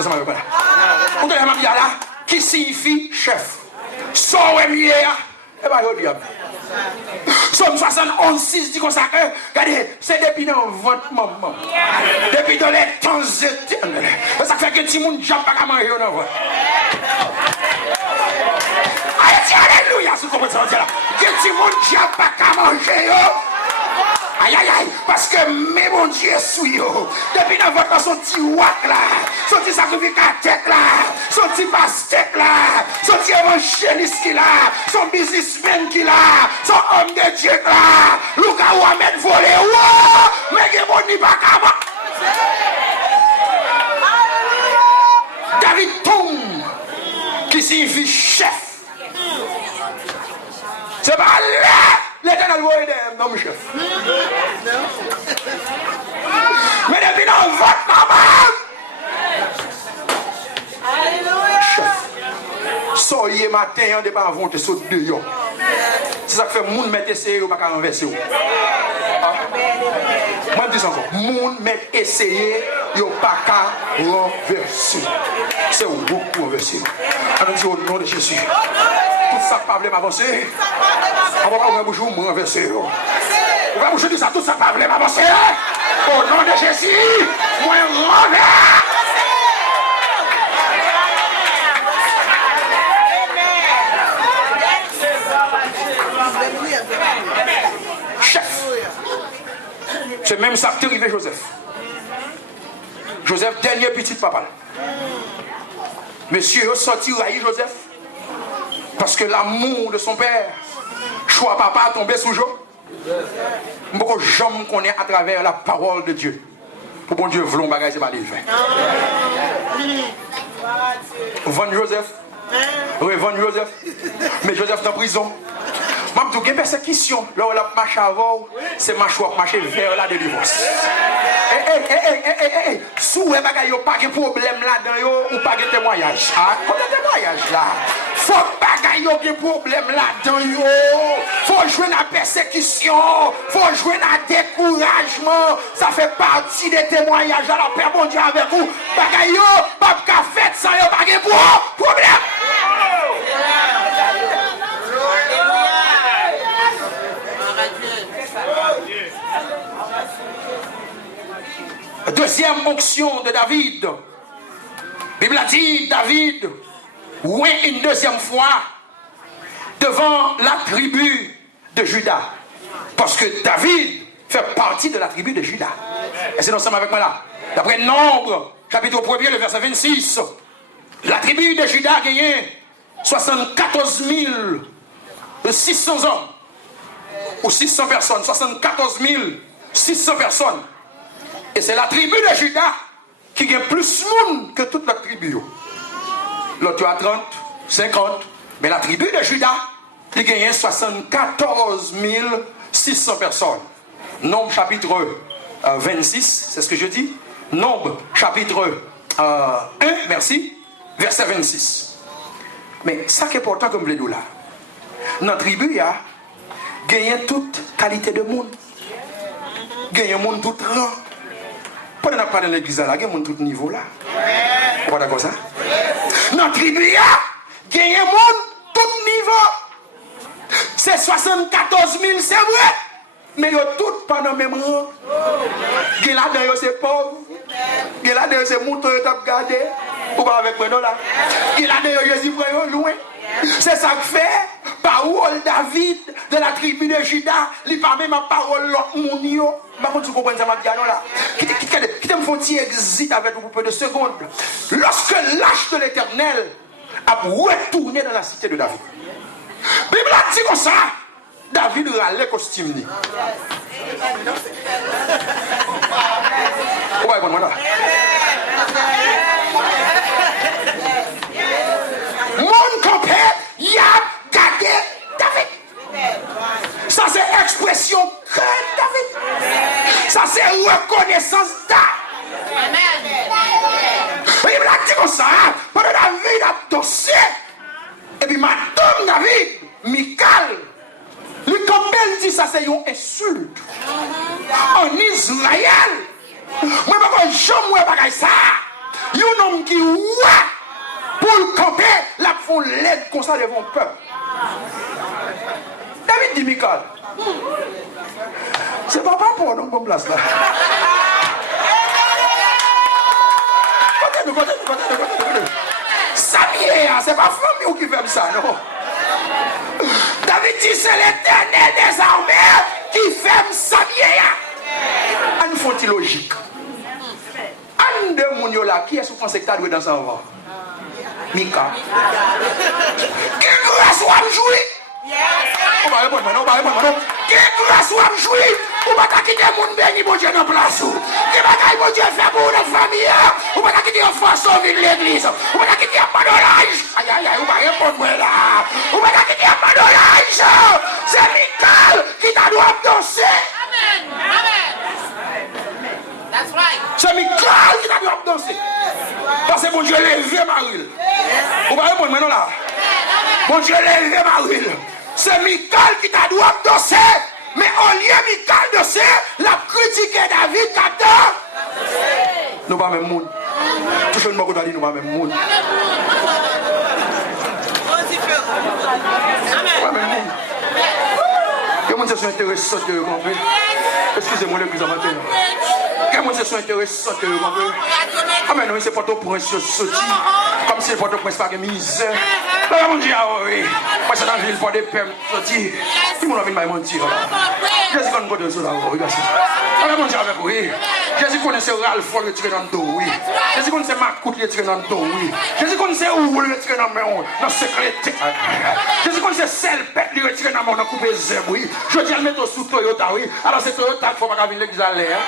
ensemble avec moi là. On te dit là, qui signifie chef. Somme mieux, et bien, je dis. Somme 71, 6 dit comme ça que, regardez, c'est depuis dans votre maman. Depuis dans les temps éternels. Ça fait que tout le monde n'a pas manger dans votre. Alléluia, si vous comprenez ça, là. Que tout le monde n'a pas manger. Aïe aïe aïe, parce que mes mon Dieu suis depuis dans votre son petit wak là, son petit sacrificateur là, son petit pasteur là, son petit évangéliste qui là, son businessman qui là, son homme de Dieu là, Luka ou Ahmed volé, mais que bon n'y pas comment. David tombe, qui signifie chef. C'est pas là. L'éternel voit des non chef. Mais depuis dans votre maman. Chef. Soyez matin, on ne peut pas inventer ce dehors. C'est ça que fait moun mettre essayer ou pas renverser. Moi je dis encore, moun mettre essayer ou pas renverser. C'est beaucoup renverser. Alors au nom de Jésus. Tout ça pas voulait m'avancer. On va pas ouvrir bouche ou m'renverser. On va boucher de ça, tout ça pas voulait m'avancer. Au nom de Jésus, moi renverse. Chef. C'est même ça qui est arrivé Joseph. Joseph, dernier petit papa. Monsieur sorti raï Joseph. Parce que l'amour de son père, choix papa a tombé sous jour. Beaucoup de gens connaissent à travers la parole de Dieu. Pour bon Dieu, voulons bagager, c'est pas les faits. Vendre Joseph. Revendre Joseph. Mais Joseph dans prison. Même tout, il y a persécution. Là où la marche avant, c'est marche vers la délivrance. Si vous n'avez pas de problème là-dedans, ou pas de témoignage. Quand il y a témoignage là, faut pas qu'il y ait de problème là-dedans. Faut jouer dans la persécution. Faut jouer dans le découragement. Ça fait partie des témoignages. Alors, Père bon Dieu avec vous. Bagaille, pas de fait ça, pas de problème. Deuxième onction de David. La Bible a dit David, oui, une deuxième fois, devant la tribu de Juda. Parce que David fait partie de la tribu de Juda. Et c'est ensemble avec moi là. D'après Nombre, chapitre 1er, le verset 26, la tribu de Juda a gagné 74 600 hommes. Ou 600 personnes. 74 600 personnes. Et c'est la tribu de Juda qui gagne plus de monde que toute la tribu. L'autre a 30, 50. Mais la tribu de Juda, qui gagne 74 600 personnes. Nombre chapitre 26, c'est ce que je dis. Nombre chapitre 1, merci, verset 26. Mais ça qui est important comme les deux là. Notre tribu a gagné toute qualité de monde. Gagné monde tout rang. Pas dans l'église là, il y a tout niveau là. Vous êtes d'accord ça? Notre tribu a gagné monde tout niveau. C'est 74 000, c'est vrai. Mais ils sont tous pas dans le même rang. Il y a là-dedans, c'est pauvre. Il y a là-dedans, c'est mouton, ils ont gardé. Ou pas avec moi là. Il y a là-dedans, ils sont loin. C'est ça que fait parole David de la tribu de Juda. Il ne parle même pas parole l'autre monde. Par contre, vous comprenez ça, là. Qui te font exit avec vous pour peu de secondes. Lorsque l'âge de l'Éternel a retourné dans la cité de David. La Bible a dit comme ça. David râlait costume. Vous voyez comment là? Mon campé, y a gardé David. Ça c'est expression que David. Ça c'est reconnaissance d'Amen. Il a dit comme ça. Pendant David a dansé. Et puis madame David, Michal, le campé dit ça c'est une insulte. En Israël. Moi, je ne sais pas ça. You homme qui ouais pour le camper, la font l'aide comme ça devant le peuple. David dit Michal. C'est pas pour nous bonne place là. Côté. Samuel, c'est pas famille qui fait ça, non. David dit c'est l'Éternel des armées qui fait Samuel. Une fonte logique. Un de mon là qui est sous pensée que tu as doué dans sa voix. Mika. Quelle grâce ou à me jouer? On va répondre maintenant, Quelle grâce ou à me jouer? On va quitter mon béni, mon Dieu, dans place. Quelle bagaille, mon Dieu, fait pour notre famille? On va quitter en force au milieu de l'église. On va quitter un madolage. Aïe, on va répondre là. On va quitter un madolage. C'est Michal qui t'a doit danser. Amen. That's right. C'est Michal qui t'a doit danser. Parce que mon Dieu levé Marie. On va répondre maintenant là. Mon Dieu levé Marie. C'est Michal qui t'a doit danser. Mais au lieu de Michal danser, la critiqué David qu'attend. Nous pas même monde. Tout le monde dit nous pas même monde. Comment ça sont intéressants de comprendre? Excusez-moi le plus amateur. Comment ça sont intéressants de comprendre? Ah mais non, c'est pas ton prince sorti. Comme si le Port-au-Prince pas de misère. Là, mon Dieu, oui. Moi, c'est dans la ville, pas de pères sortis. Qui m'a envie de mentir là? Jésus connaît de ça là, regarde ça. Alors, mon Dieu, avec oui. Jésus connaît ce Ralph qui tiré dans le dos, oui. Jésus connaît ce Marcout qui tiré dans le dos, oui. Jésus connaît ce Oul qui tiré dans le main, dans le secret. Jésus connaît ce Selpet qui tiré dans le main, dans le coupé zèbre, oui. Je dis à le mettre sous Toyota, oui. Alors, c'est Toyota qu'il ne faut pas venir l'église à l'air.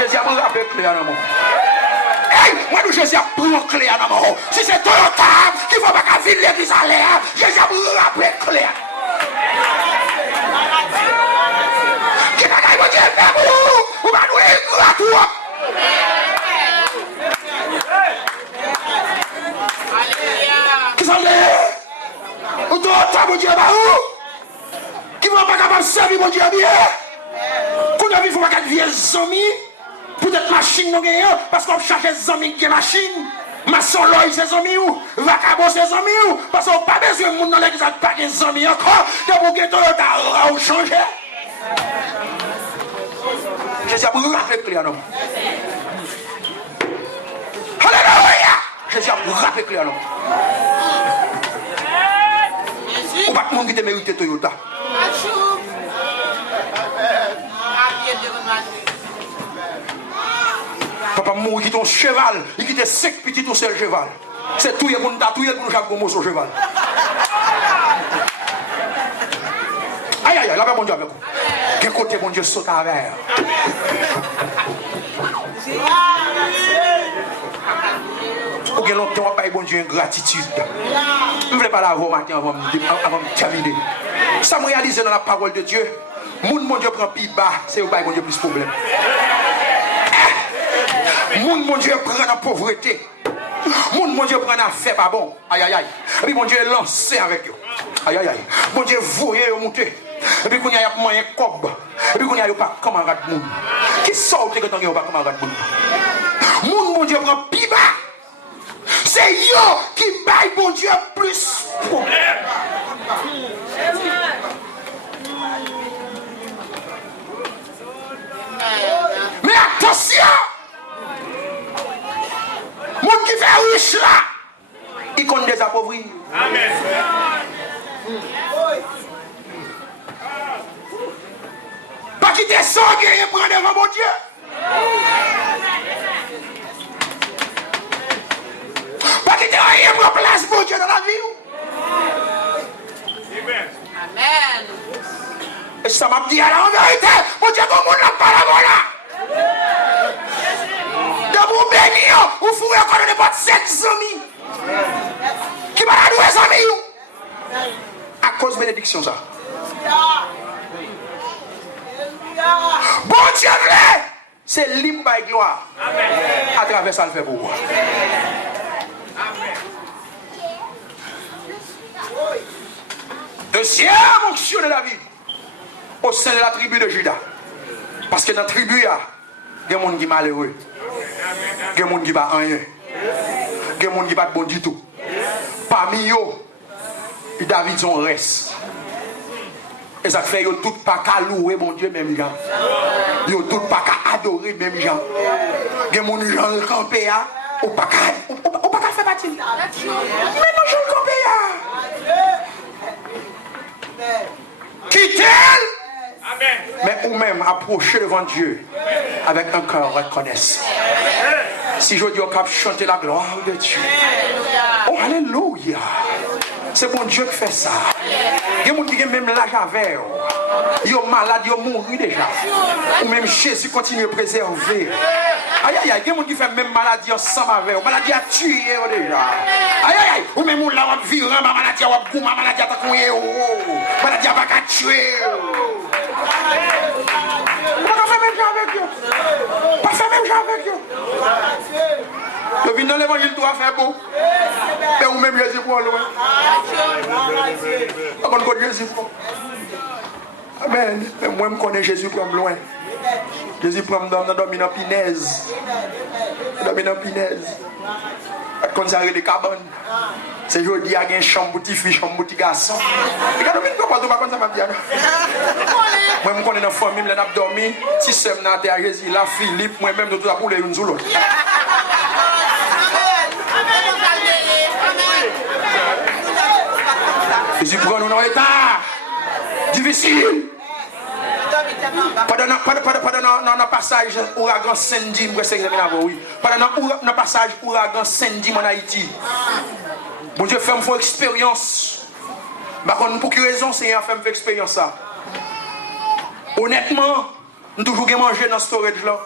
Jésus a pris la paix claire dans mon. Moi, nous, Jésus a pris la clé à la main. Si c'est Toyota qui ne faut pas venir l'église à l'air, Jésus a pris la paix claire. Qui n'a pas dit vous va nous aider à toi. Qui s'en est? Ou toi, mon Dieu, qui ne va pas capable de servir, mon Dieu, bien. Qu'on a vu, il faut pas qu'elle vienne zombie. Peut-être machine nous gagne parce qu'on cherche des amis qui machine. Maçon l'œil c'est amis ou vacabo c'est amis ou parce qu'on pas besoin de monde dans l'église pas des amis encore de vous que Toyota ou changer. Jésus a rappelé clair non. Alléluia. Jésus a rappelé clair non. On va monde qui te mérite Toyota. Papa mourit ton cheval, il quitte 5 petits tout seul cheval. C'est tout, il y a pour nous tatouer pour nous faire un mot sur le cheval. Aïe aïe aïe, là-bas mon Dieu avec vous. Quel côté mon Dieu saute à verre. Pour que longtemps, on paye bon Dieu une gratitude. Je ne voulais pas l'avoir matin avant de terminer. Ça me réalise dans la parole de Dieu. Mon Dieu prend plus bas, c'est au bail mon Dieu plus problème. Mon Dieu prend la pauvreté. Mon Dieu prend la fait pas bon. Aïe aïe aïe. Et puis mon Dieu est lancé avec eux. Aïe aïe aïe. Mon Dieu voyez monter. Et puis qu'on y a moyen cob. Et puis qu'on y a pas camarade moun. Qui sort que tant qu'il y a pas camarade moun. Mon Dieu prend plus bas. C'est yo qui baille mon Dieu plus problème. Mais attention. Moun qui fait riche là, il compte des appauvris. Amen. Pas quitter son guerre et prendre devant mon Dieu. Pas quitter rien pour place mon Dieu dans la vie. Amen. Et ça m'a dit à la vérité, mon Dieu, comme on n'a pas la voilà. De vous bénir, vous fourrez encore de votre 7 amis. Qui va la douer amis. À cause de bénédiction ça. Bon Dieu, c'est libre by gloire. À travers ça, le fait pour vous. Deuxième onction de la vie au sein de la tribu de Juda. Parce que dans la tribu, il y a des gens qui sont malheureux. Il y a des gens qui ne sont pas rien. Il y a des gens qui ne sont pas bons du tout. Parmi eux, David son reste. Et ça fait qu'ils ne sont pas qu'à louer mon Dieu, même gens. Ils ne sont pas qu'à adorer, même gens. Il y a des gens qui sont campés, ou pas qu'à faire partie. Mais non, je le campé. Quittez-le. Mais ou même approcher devant Dieu avec un cœur reconnaissant. Si je dis au cap chanter la gloire de Dieu. Oh, alléluia. C'est bon Dieu qui fait ça. Il y a des gens qui ont même l'âge avec. Ils sont malades, ils ont mouru déjà. Ou même Jésus continue à préserver. Aïe aïe aïe, il y a des gens qui font même maladie ensemble avec. Maladie a tué déjà. Aïe aïe aïe, ou même là on vire, ma maladie a goût, ma maladie a takoué. Maladie a pas qu'à tuer. Pas faire même genre avec eux. Pas faire même genre avec eux. Le vin dans l'évangile doit faire beau. Et ou même Jésus pour loin. Comment on connaît Jésus pour? Amen. Mais moi je connais Jésus pour loin. Jésus prend dans la pinaise. Dans la pinaise. Quand ça arrive les cabanes. C'est aujourd'hui il y a une chambre pour petite fille, chambre pour petit garçon. Regarde bien comment pas comme ça m'a dit. Moi je connais dans la famille, là n'a dormi, si c'est dans terre Jésus là Philippe, moi même de tout pour les une sur l'autre. Jésus prend nous dans l'état difficile. Pendant le passage ouragan Sandy, pendant le passage ouragan Sandy en Haïti, bon Dieu fait une expérience. Pour quelle raison c'est un fait une expérience ça? Honnêtement, nous toujours manger dans le storage là,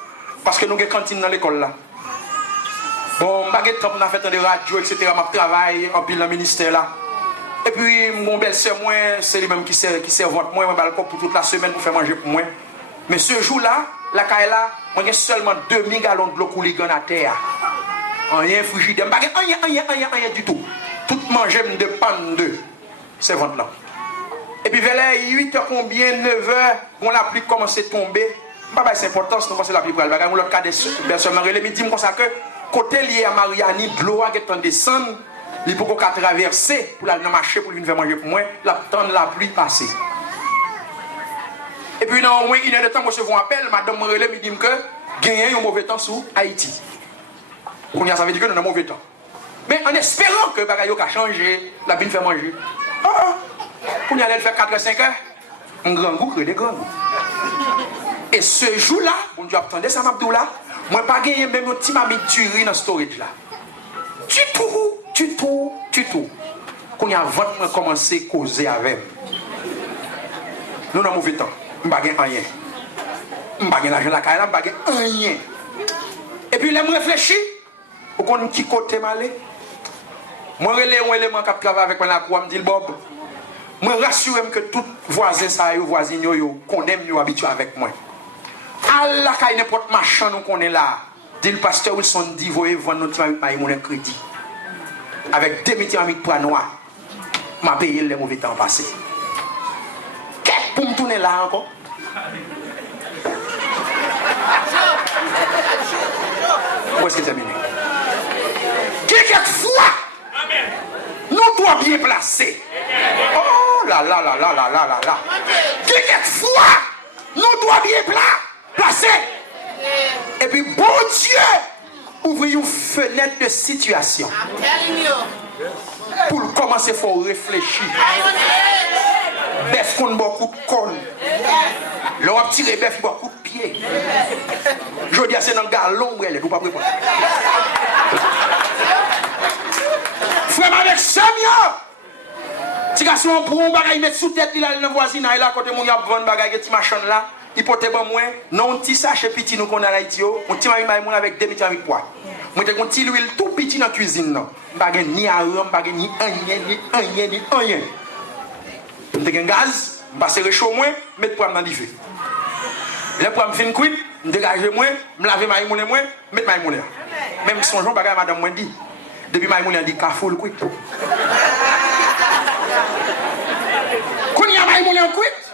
parce que nous avons une cantine dans l'école là. Bon, on a fait des radios, etc. Je travaille en pile dans le ministère là. Et puis, mon belle-sœur, c'est lui-même qui sert moi, je balcon pour toute la semaine pour faire manger pour moi. Mais ce jour-là, la caille là, moi j'ai seulement 2000 gallons de l'eau coulée à terre. Rien frigidaire, rien du tout. Tout manger me dépend de ces ventes-là. Et puis, vers les 8h combien, 9h, quand la pluie commence à tomber, c'est important, c'est parce que la pluie pour le bagage. L'autre cas des personnes, je me dis comme ça que, côté lié à Mariani, de l'eau qui est en descente, il faut qu'on traverser pour aller marcher pour lui faire manger pour moi, l'attendre la pluie passer. Et puis dans au moins une heure de temps, moi je vous appelle, madame Morellet me dit que gagner un mauvais temps sur Haïti. Ça veut dire que nous avons un mauvais temps. Mais en espérant que bagaille a changé, la pluie fait manger. On y allait faire 4 à 5 heures, un grand goût, des grands goûts. Et ce jour-là, on Dieu attendait ça m'abdoula, moi pas gagné même un petit mamie tuerie dans le storage là. Tu tout. Quand il y a 20 ans, commencé à causer avec. Nous avons mauvais temps. Nous n'avons rien. Nous n'avons l'argent de la caille, nous n'avons rien. Et puis, je réfléchis. Pour qu'on qui côté malé. Moi, je relève un élément qui travaille avec moi, je me dis Bob. Je rassure que tout voisin, voisin, qu'on aime, nous habitués avec moi. À la caille, n'importe machin, nous qu'on est là. Dit le pasteur Wilson dit, voyez, vendre notre crédit. Avec 2 métiers avec poids noir, m'a payé les mauvais temps passés. Qu'est-ce pour me tourner là encore? Où est-ce que c'est terminé? Quelquefois, nous doit bien placer. Oh là là là là là là là là. Quelquefois, nous doit bien placer. Et puis, bon Dieu, ouvrir une fenêtre de situation. Pour commencer, il faut réfléchir. Bœuf qu'on beaucoup de con. L'on a tiré bœuf beaucoup de pied. Je dis, c'est dans le galon où elle est. Vous pas préparer. Frère, avec ça, si on prend un bagage, mettre sous tête, il a le voisinage là, côté mon y a un bagage, petit machin là, il peut être moins, non, un petit sachet petit, nous qu'on a là, on tient un avec 2 métiers avec poids. Moi, j'ai un petit huile tout petit dans la cuisine, non. Bagage ni arôme, bagage ni rien. J'ai un gaz, je passe le chaud, mettre pour dans le feu. Le poids me fait une cuite, je dégage moi, je lave ma moulin, mettre ma moulin. Même son jour, bagage madame m'a dit, depuis ma moulin dit, cafou le cuite. Quand il y a ma moulin cuite,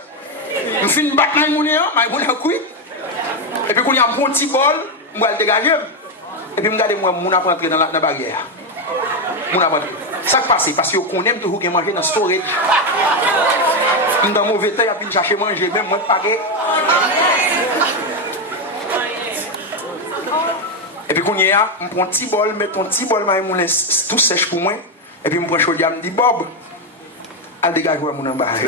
je finis battre ma moulin cuite. Et puis quand il y a un bon petit bol, je vais le dégager. Et puis, regardez moi, mon a rentré dans la barrière. Mon a rentré. Ça qui passe, parce que qu'on aime toujours manger dans le storage. Dans mauvais temps, il y a pu chercher manger, même moi, pas. Et puis, quand il y a, je prends un petit bol, mets ton petit bol, je laisse tout sèche pour moi. Et puis, je prends chaud, je me dis, Bob, à dégager mon embarras.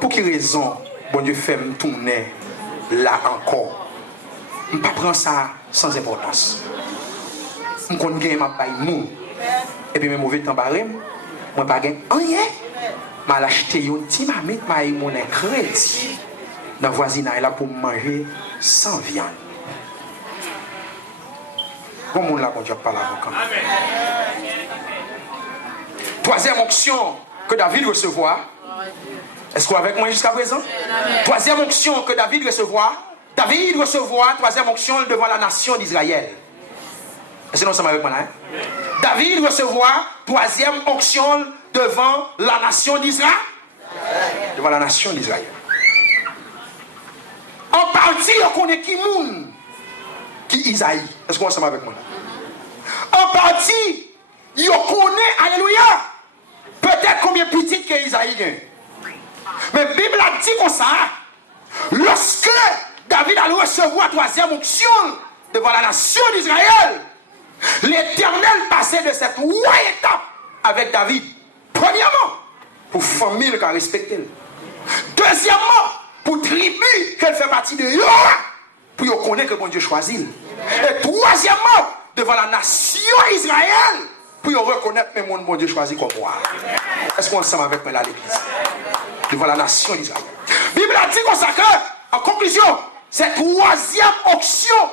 Pour quelle raison, bon Dieu fait me tourner là encore? Je ne prends pas ça sans importance. Je connais ma paille mou. Et puis, mes mauvais temps barré, je ne pas gagner rien. Je vais acheter un petit mamite, je vais mon crédit dans le voisinage là pour manger sans viande. Bon monde là, bon Dieu, parle avec moi. Troisième onction que David recevra. Est-ce qu'on est avec moi jusqu'à présent? Troisième onction que David recevra. David recevra troisième onction devant la nation d'Israël. Est-ce que nous sommes avec moi là? David recevra troisième onction devant la nation d'Israël. Devant la nation d'Israël. En partie, on connaît qui moun, qui Isaïe. Est-ce qu'on est ensemble avec moi là? En partie, on connaît, alléluia, peut-être combien petit que Isaïe gagne. Mais la Bible a dit comme ça, lorsque David a recevoir troisième onction devant la nation d'Israël, l'Éternel passait de cette étape avec David. Premièrement, pour famille qui a respecté. Deuxièmement, pour tribu qu'elle fait partie de eux, pour connaître que bon Dieu choisit. Et troisièmement, devant la nation Israël, pour reconnaître que mon Dieu choisit comme moi. Est-ce qu'on est ensemble avec moi là l'église? Devant la nation d'Israël. La Bible a dit comme ça que, en conclusion, cette troisième onction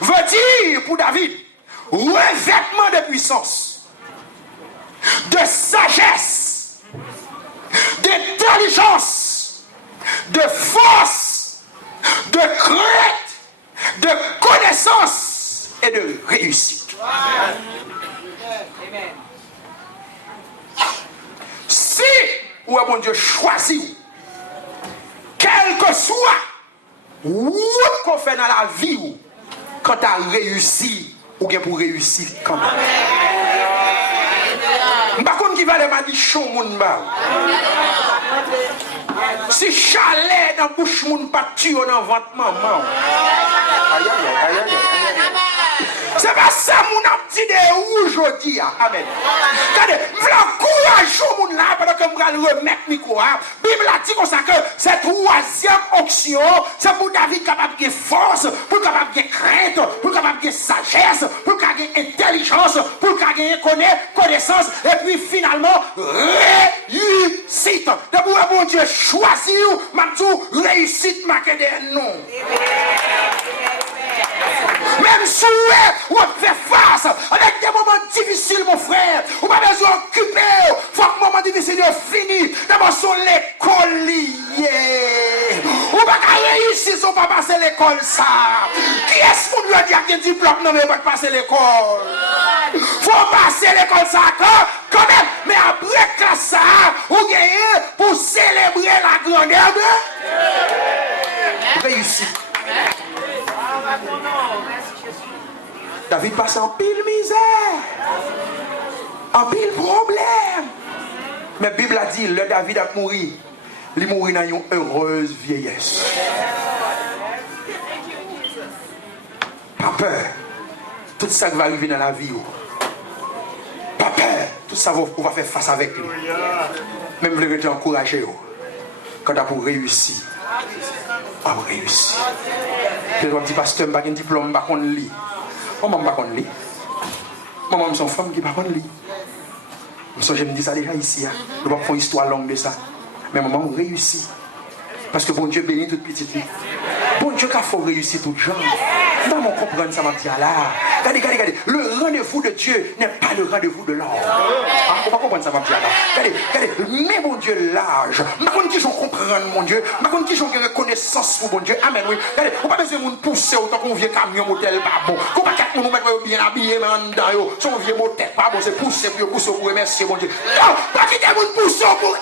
veut dire pour David revêtement de puissance, de sagesse, d'intelligence, de force, de crainte, de connaissance et de réussite. Si ou bon Dieu choisit, quel que soit où qu'on fait dans la vie, quand tu as réussi, ou bien pour réussir quand même. Par contre, qui va le madichon, mon mal. Si chalet dans bouche, mon pas tué dans ventre maman. Aïe, aïe, aïe, aïe. C'est pas ça mon petit de aujourd'hui. Amen. Regardez, je encourage mon là pendant que je vais remettre le micro. La Bible a dit comme ça que cette troisième onction, c'est pour David capable de force, pour capable de crainte, pour capable de sagesse, pour capable de intelligence, pour capable de connaissance, et puis finalement, réussite. D'abord, bon Dieu choisit, Mamdou, réussite, marqué des noms. Même si on fait face avec des moments difficiles, mon frère, on n'a pas besoin d'occuper, il faut que le moment difficile est fini. D'abord, sur l'école liée. On ne va pas réussir si on ne va pas passer l'école. Ça. Qui est-ce qu'on lui a dit qu'il y a un diplôme? Non, mais on ne va pas passer l'école. Il faut passer l'école, ça, quand même. Mais après classe, ça, on gagne pour célébrer la grandeur de réussite. David passe en pile misère, en pile problème. Mais la Bible a dit, le David a mouru, il mourit dans une heureuse vieillesse. Pas peur, tout ça qui va arriver dans la vie. Pas peur, tout ça on va faire face avec lui. Même vous êtes encouragé. Quand on pour réussir, on va réussir. Je me dis, pasteur, je n'ai pas de diplôme, je n'ai pas de lit. Maman ne pas de lit. Maman est une femme qui n'a pas de lit. Je me dis ça déjà ici. Je ne vais pas faire une histoire longue de ça. Mais maman réussit. Parce que bon Dieu bénit toute petite vie. Bon Dieu qui a fait réussir toute gens. Maman comprendre ça, m'a dit là. Regardez. Le rendez-vous de Dieu n'est pas le rendez-vous de l'homme. On va comprendre ça, m'a dit là. Regardez. Mais mon Dieu, l'âge. Ma qu'on qui j'en comprendre, mon Dieu. Ma qu'on qui j'en reconnaissance pour mon Dieu. Amen, oui. Regardez, on va pas besoin de pousser autant qu'on vient camion, motel, pas bon. Qu'on va quatre nous mettre bien habillés, mais en dedans, si on vient motel, pas bon, c'est pousser pour remercier, mon Dieu. Non, pas quitter mon pousser pour.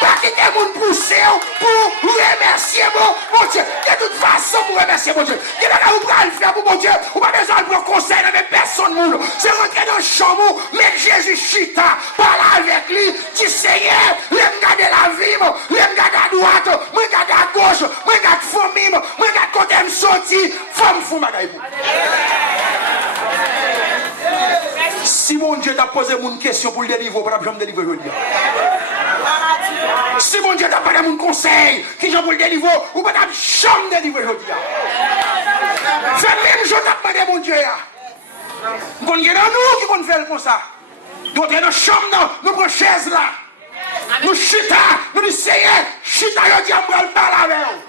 Pas quitter mon pousser pour remercier, mon Dieu. De toute façon, pour remercier, mon Dieu. Il va le faire pour mon Dieu. On va besoin de prendre conseil de même personne. C'est rentrer dans le chambre, mettre Jésus chita, parler avec lui, dit Seigneur, l'aime garder la vie, l'aime garder à droite, moi garder à gauche, moi garder famille, moi garder côté me sortir, femme fou bagaille. Si mon Dieu t'a posé une question pour le délivrer, pour ne me délivrer aujourd'hui. Si mon Dieu t'a pas donné mon conseil, qui j'en pour le délivrer, ou pas jamais délivrer aujourd'hui. Fais même je t'ai demandé mon Dieu. Nous avons nous qui vont faire comme ça. Nous sommes dans la chambre, nous prenons chaise là. Nous chita, nous disons Seigneur, chita, je dis à moi le parler avec vous.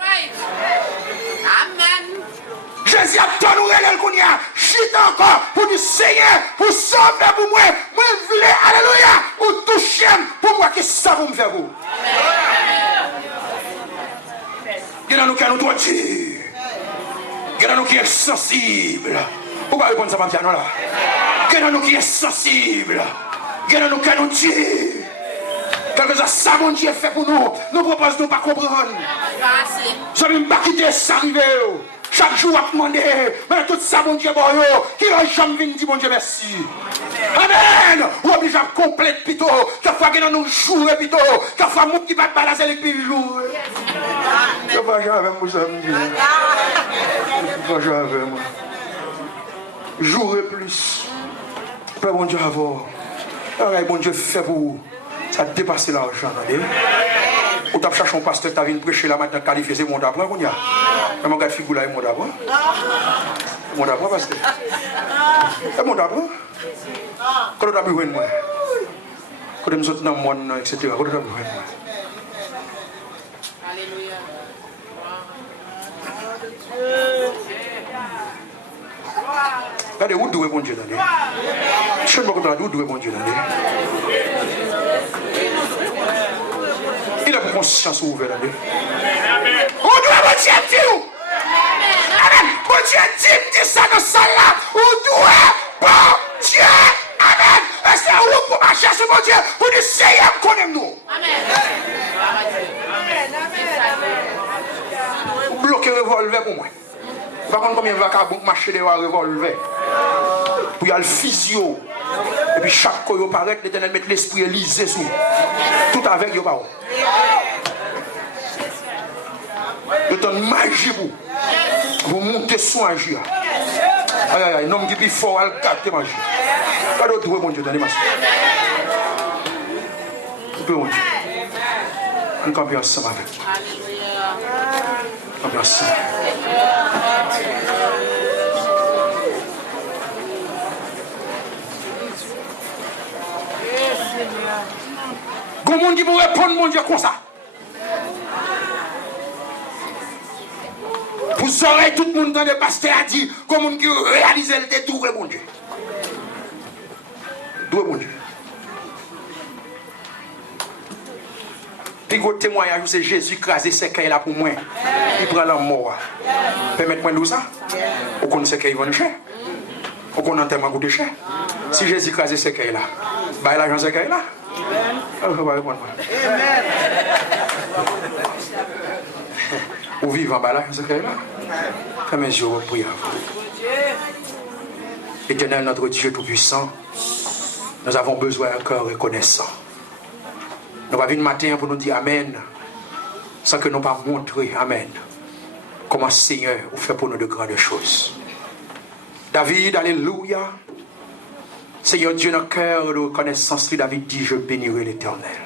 Amen. Jésus a tant nous relève qu'on y a. Chita encore pour dire Seigneur, pour sauver pour moi. Moi, je voulais, alléluia, pour toucher pour moi, qui ça vous me faire vous. Il y a nous qui nous torture. Il y a nous qui est sensible. Pourquoi répondre ça, ma piano là? Il y a nous qui est sensible. Il y a nous qui nous tue. Quelque chose ça, mon Dieu, fait pour nous. Nous proposons de ne pas comprendre. Je ne vais pas quitter ça arriver. Chaque jour, à demander, mais tout ça, mon Dieu, qui va jamais venir dire, mon Dieu, merci. Amen. Ou obligé à complète plutôt. Quelquefois, il y a nous jouer plutôt. Quelquefois, mon qui va te balancer les petits jours. Je ne vais pas jouer avec moi, ça me dit. Je ne vais pas jouer avec moi. Jouer plus. Père, mon Dieu, avoir. Alors, mon Dieu, fait pour vous. Ça dépasse l'argent, attendez. Ou t'as cherché un pasteur, t'as vu prêcher là maintenant, qualifié, c'est mon d'apprendre, qu'on y a. Mais mon gars de figure là, c'est mon d'apprendre. Mon d'apprendre, pasteur. C'est mon d'apprendre. Quand t'as besoin de moi. Quand tu es dans le monde, etc. Quand t'as besoin de moi. Alléluia. Regardez, où doit bon Dieu d'aller? Je ne sais pas où doit bon Dieu d'aller. Il a pour conscience ouverte d'aller. Où doit bon Dieu dire? Amen. Bon Dieu dit ça dans ça là. Où doit bon Dieu? Amen. Et c'est où pour marcher sur mon Dieu? Pour dire Seigneur, connais-nous. Amen. Bloquez le revolver pour moi. Par contre, combien de vagabonds marcher devant le revolver? Puis il y a le physio. Et puis chaque fois qu'il paraît, l'Éternel met l'esprit Élysée sous. Tout avec, il n'y a pas. Il y a une magie pour vous montez sous un jour. Aïe aïe aïe, un homme qui est plus fort, il garde magie. Pas d'autre, mon Dieu, dans les masses. Mon Dieu. On campe ensemble avec. Campe ensemble. Comment on peut répondre, mon Dieu, comme ça? Vous aurez tout le monde dans le pasteur a dit comment on peut réaliser le détour, mon Dieu. D'où est mon Dieu? Puis le témoignage, c'est Jésus crasé ses cailles là pour moi. Il prend la mort. Permettez-moi de ça. Vous connaissez qu'il va nous cher. Vous connaissez un goût de cher. Si Jésus crasé ses cailles là, bah l'argent ses cailles là. Vous vivez en bas là, c'est là. Comme mes yeux prient à vous. Éternel, notre Dieu Tout-Puissant, nous avons besoin d'un cœur reconnaissant. Nous avons venir matin pour nous dire Amen, sans que nous pas montrer Amen. Comment Seigneur vous fait pour nous de grandes choses. David, alléluia. Seigneur Dieu, dans le cœur de reconnaissance, David dit, je bénirai l'Éternel.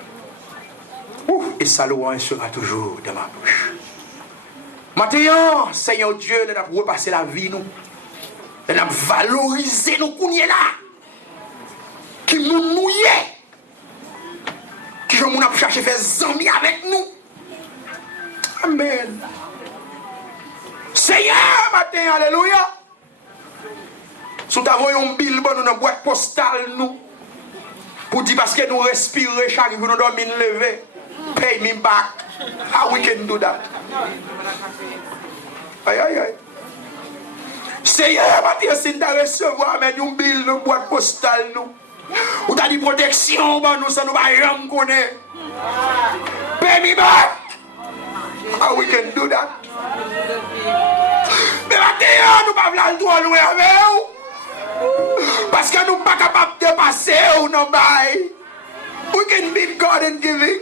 Et sa louange sera toujours dans ma bouche. Maintenant, Seigneur Dieu, nous avons repassé la vie, nous. Nous avons valorisé nos cougnets là. Qui nous mouillait. Qui nous avons cherché à faire amis avec nous. Amen. Seigneur, matin, alléluia. Si nous avons un bill, nous avons une boîte postale, nous. Pour dire parce que nous respirons chaque jour, nous dormons lever. Pay me back. How we can do that? Aïe, aïe, aïe. Seigneur, matin, si nous recevoir un bill, une boîte postale, nous. Ou t'as dit protection, nous, ça nous va rien connaître. Pay me back. How we can do that? Mais maintenant, nous ne pouvons pas le droit louer avec vous. Parce que nous ne sommes pas capables de passer ou non bail. We can meet God in giving.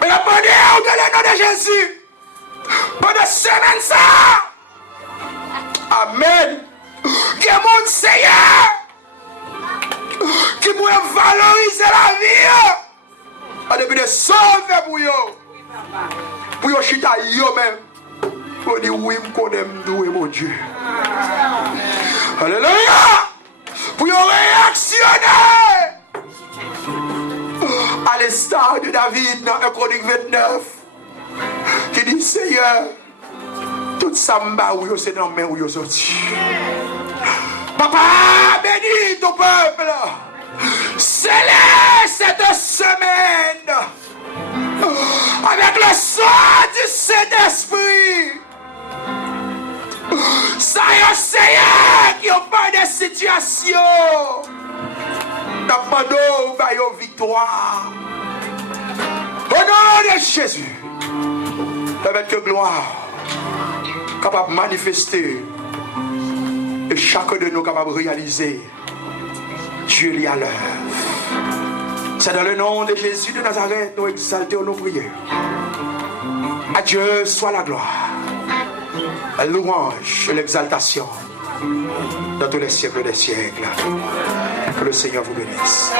Mais la bonne dans le nom de Jésus. Pendant semaine ça. Amen. Que mon Seigneur qui peut valoriser la vie. En début de sauver pour vous. Pour vous chita yo même. Pour dire oui, je connais mon Dieu. Alléluia. Pour vous réactionner. À l'instar de David dans 1 Chronique 29. Qui dit Seigneur, tout ça m'a ou c'est dans main ou yo sorti. Papa, bénis ton peuple. Scellez cette semaine avec le sang du Saint-Esprit. Ça y est, Seigneur, qui n'a pas de situation. N'abandonne pas une victoire. Au nom de Jésus, avec que gloire capable de manifester et chacun de nous capable de réaliser Dieu est à l'œuvre. C'est dans le nom de Jésus de Nazareth nous exaltons nos prières. À Dieu soit la gloire, la louange et l'exaltation dans tous les siècles des siècles. Que le Seigneur vous bénisse.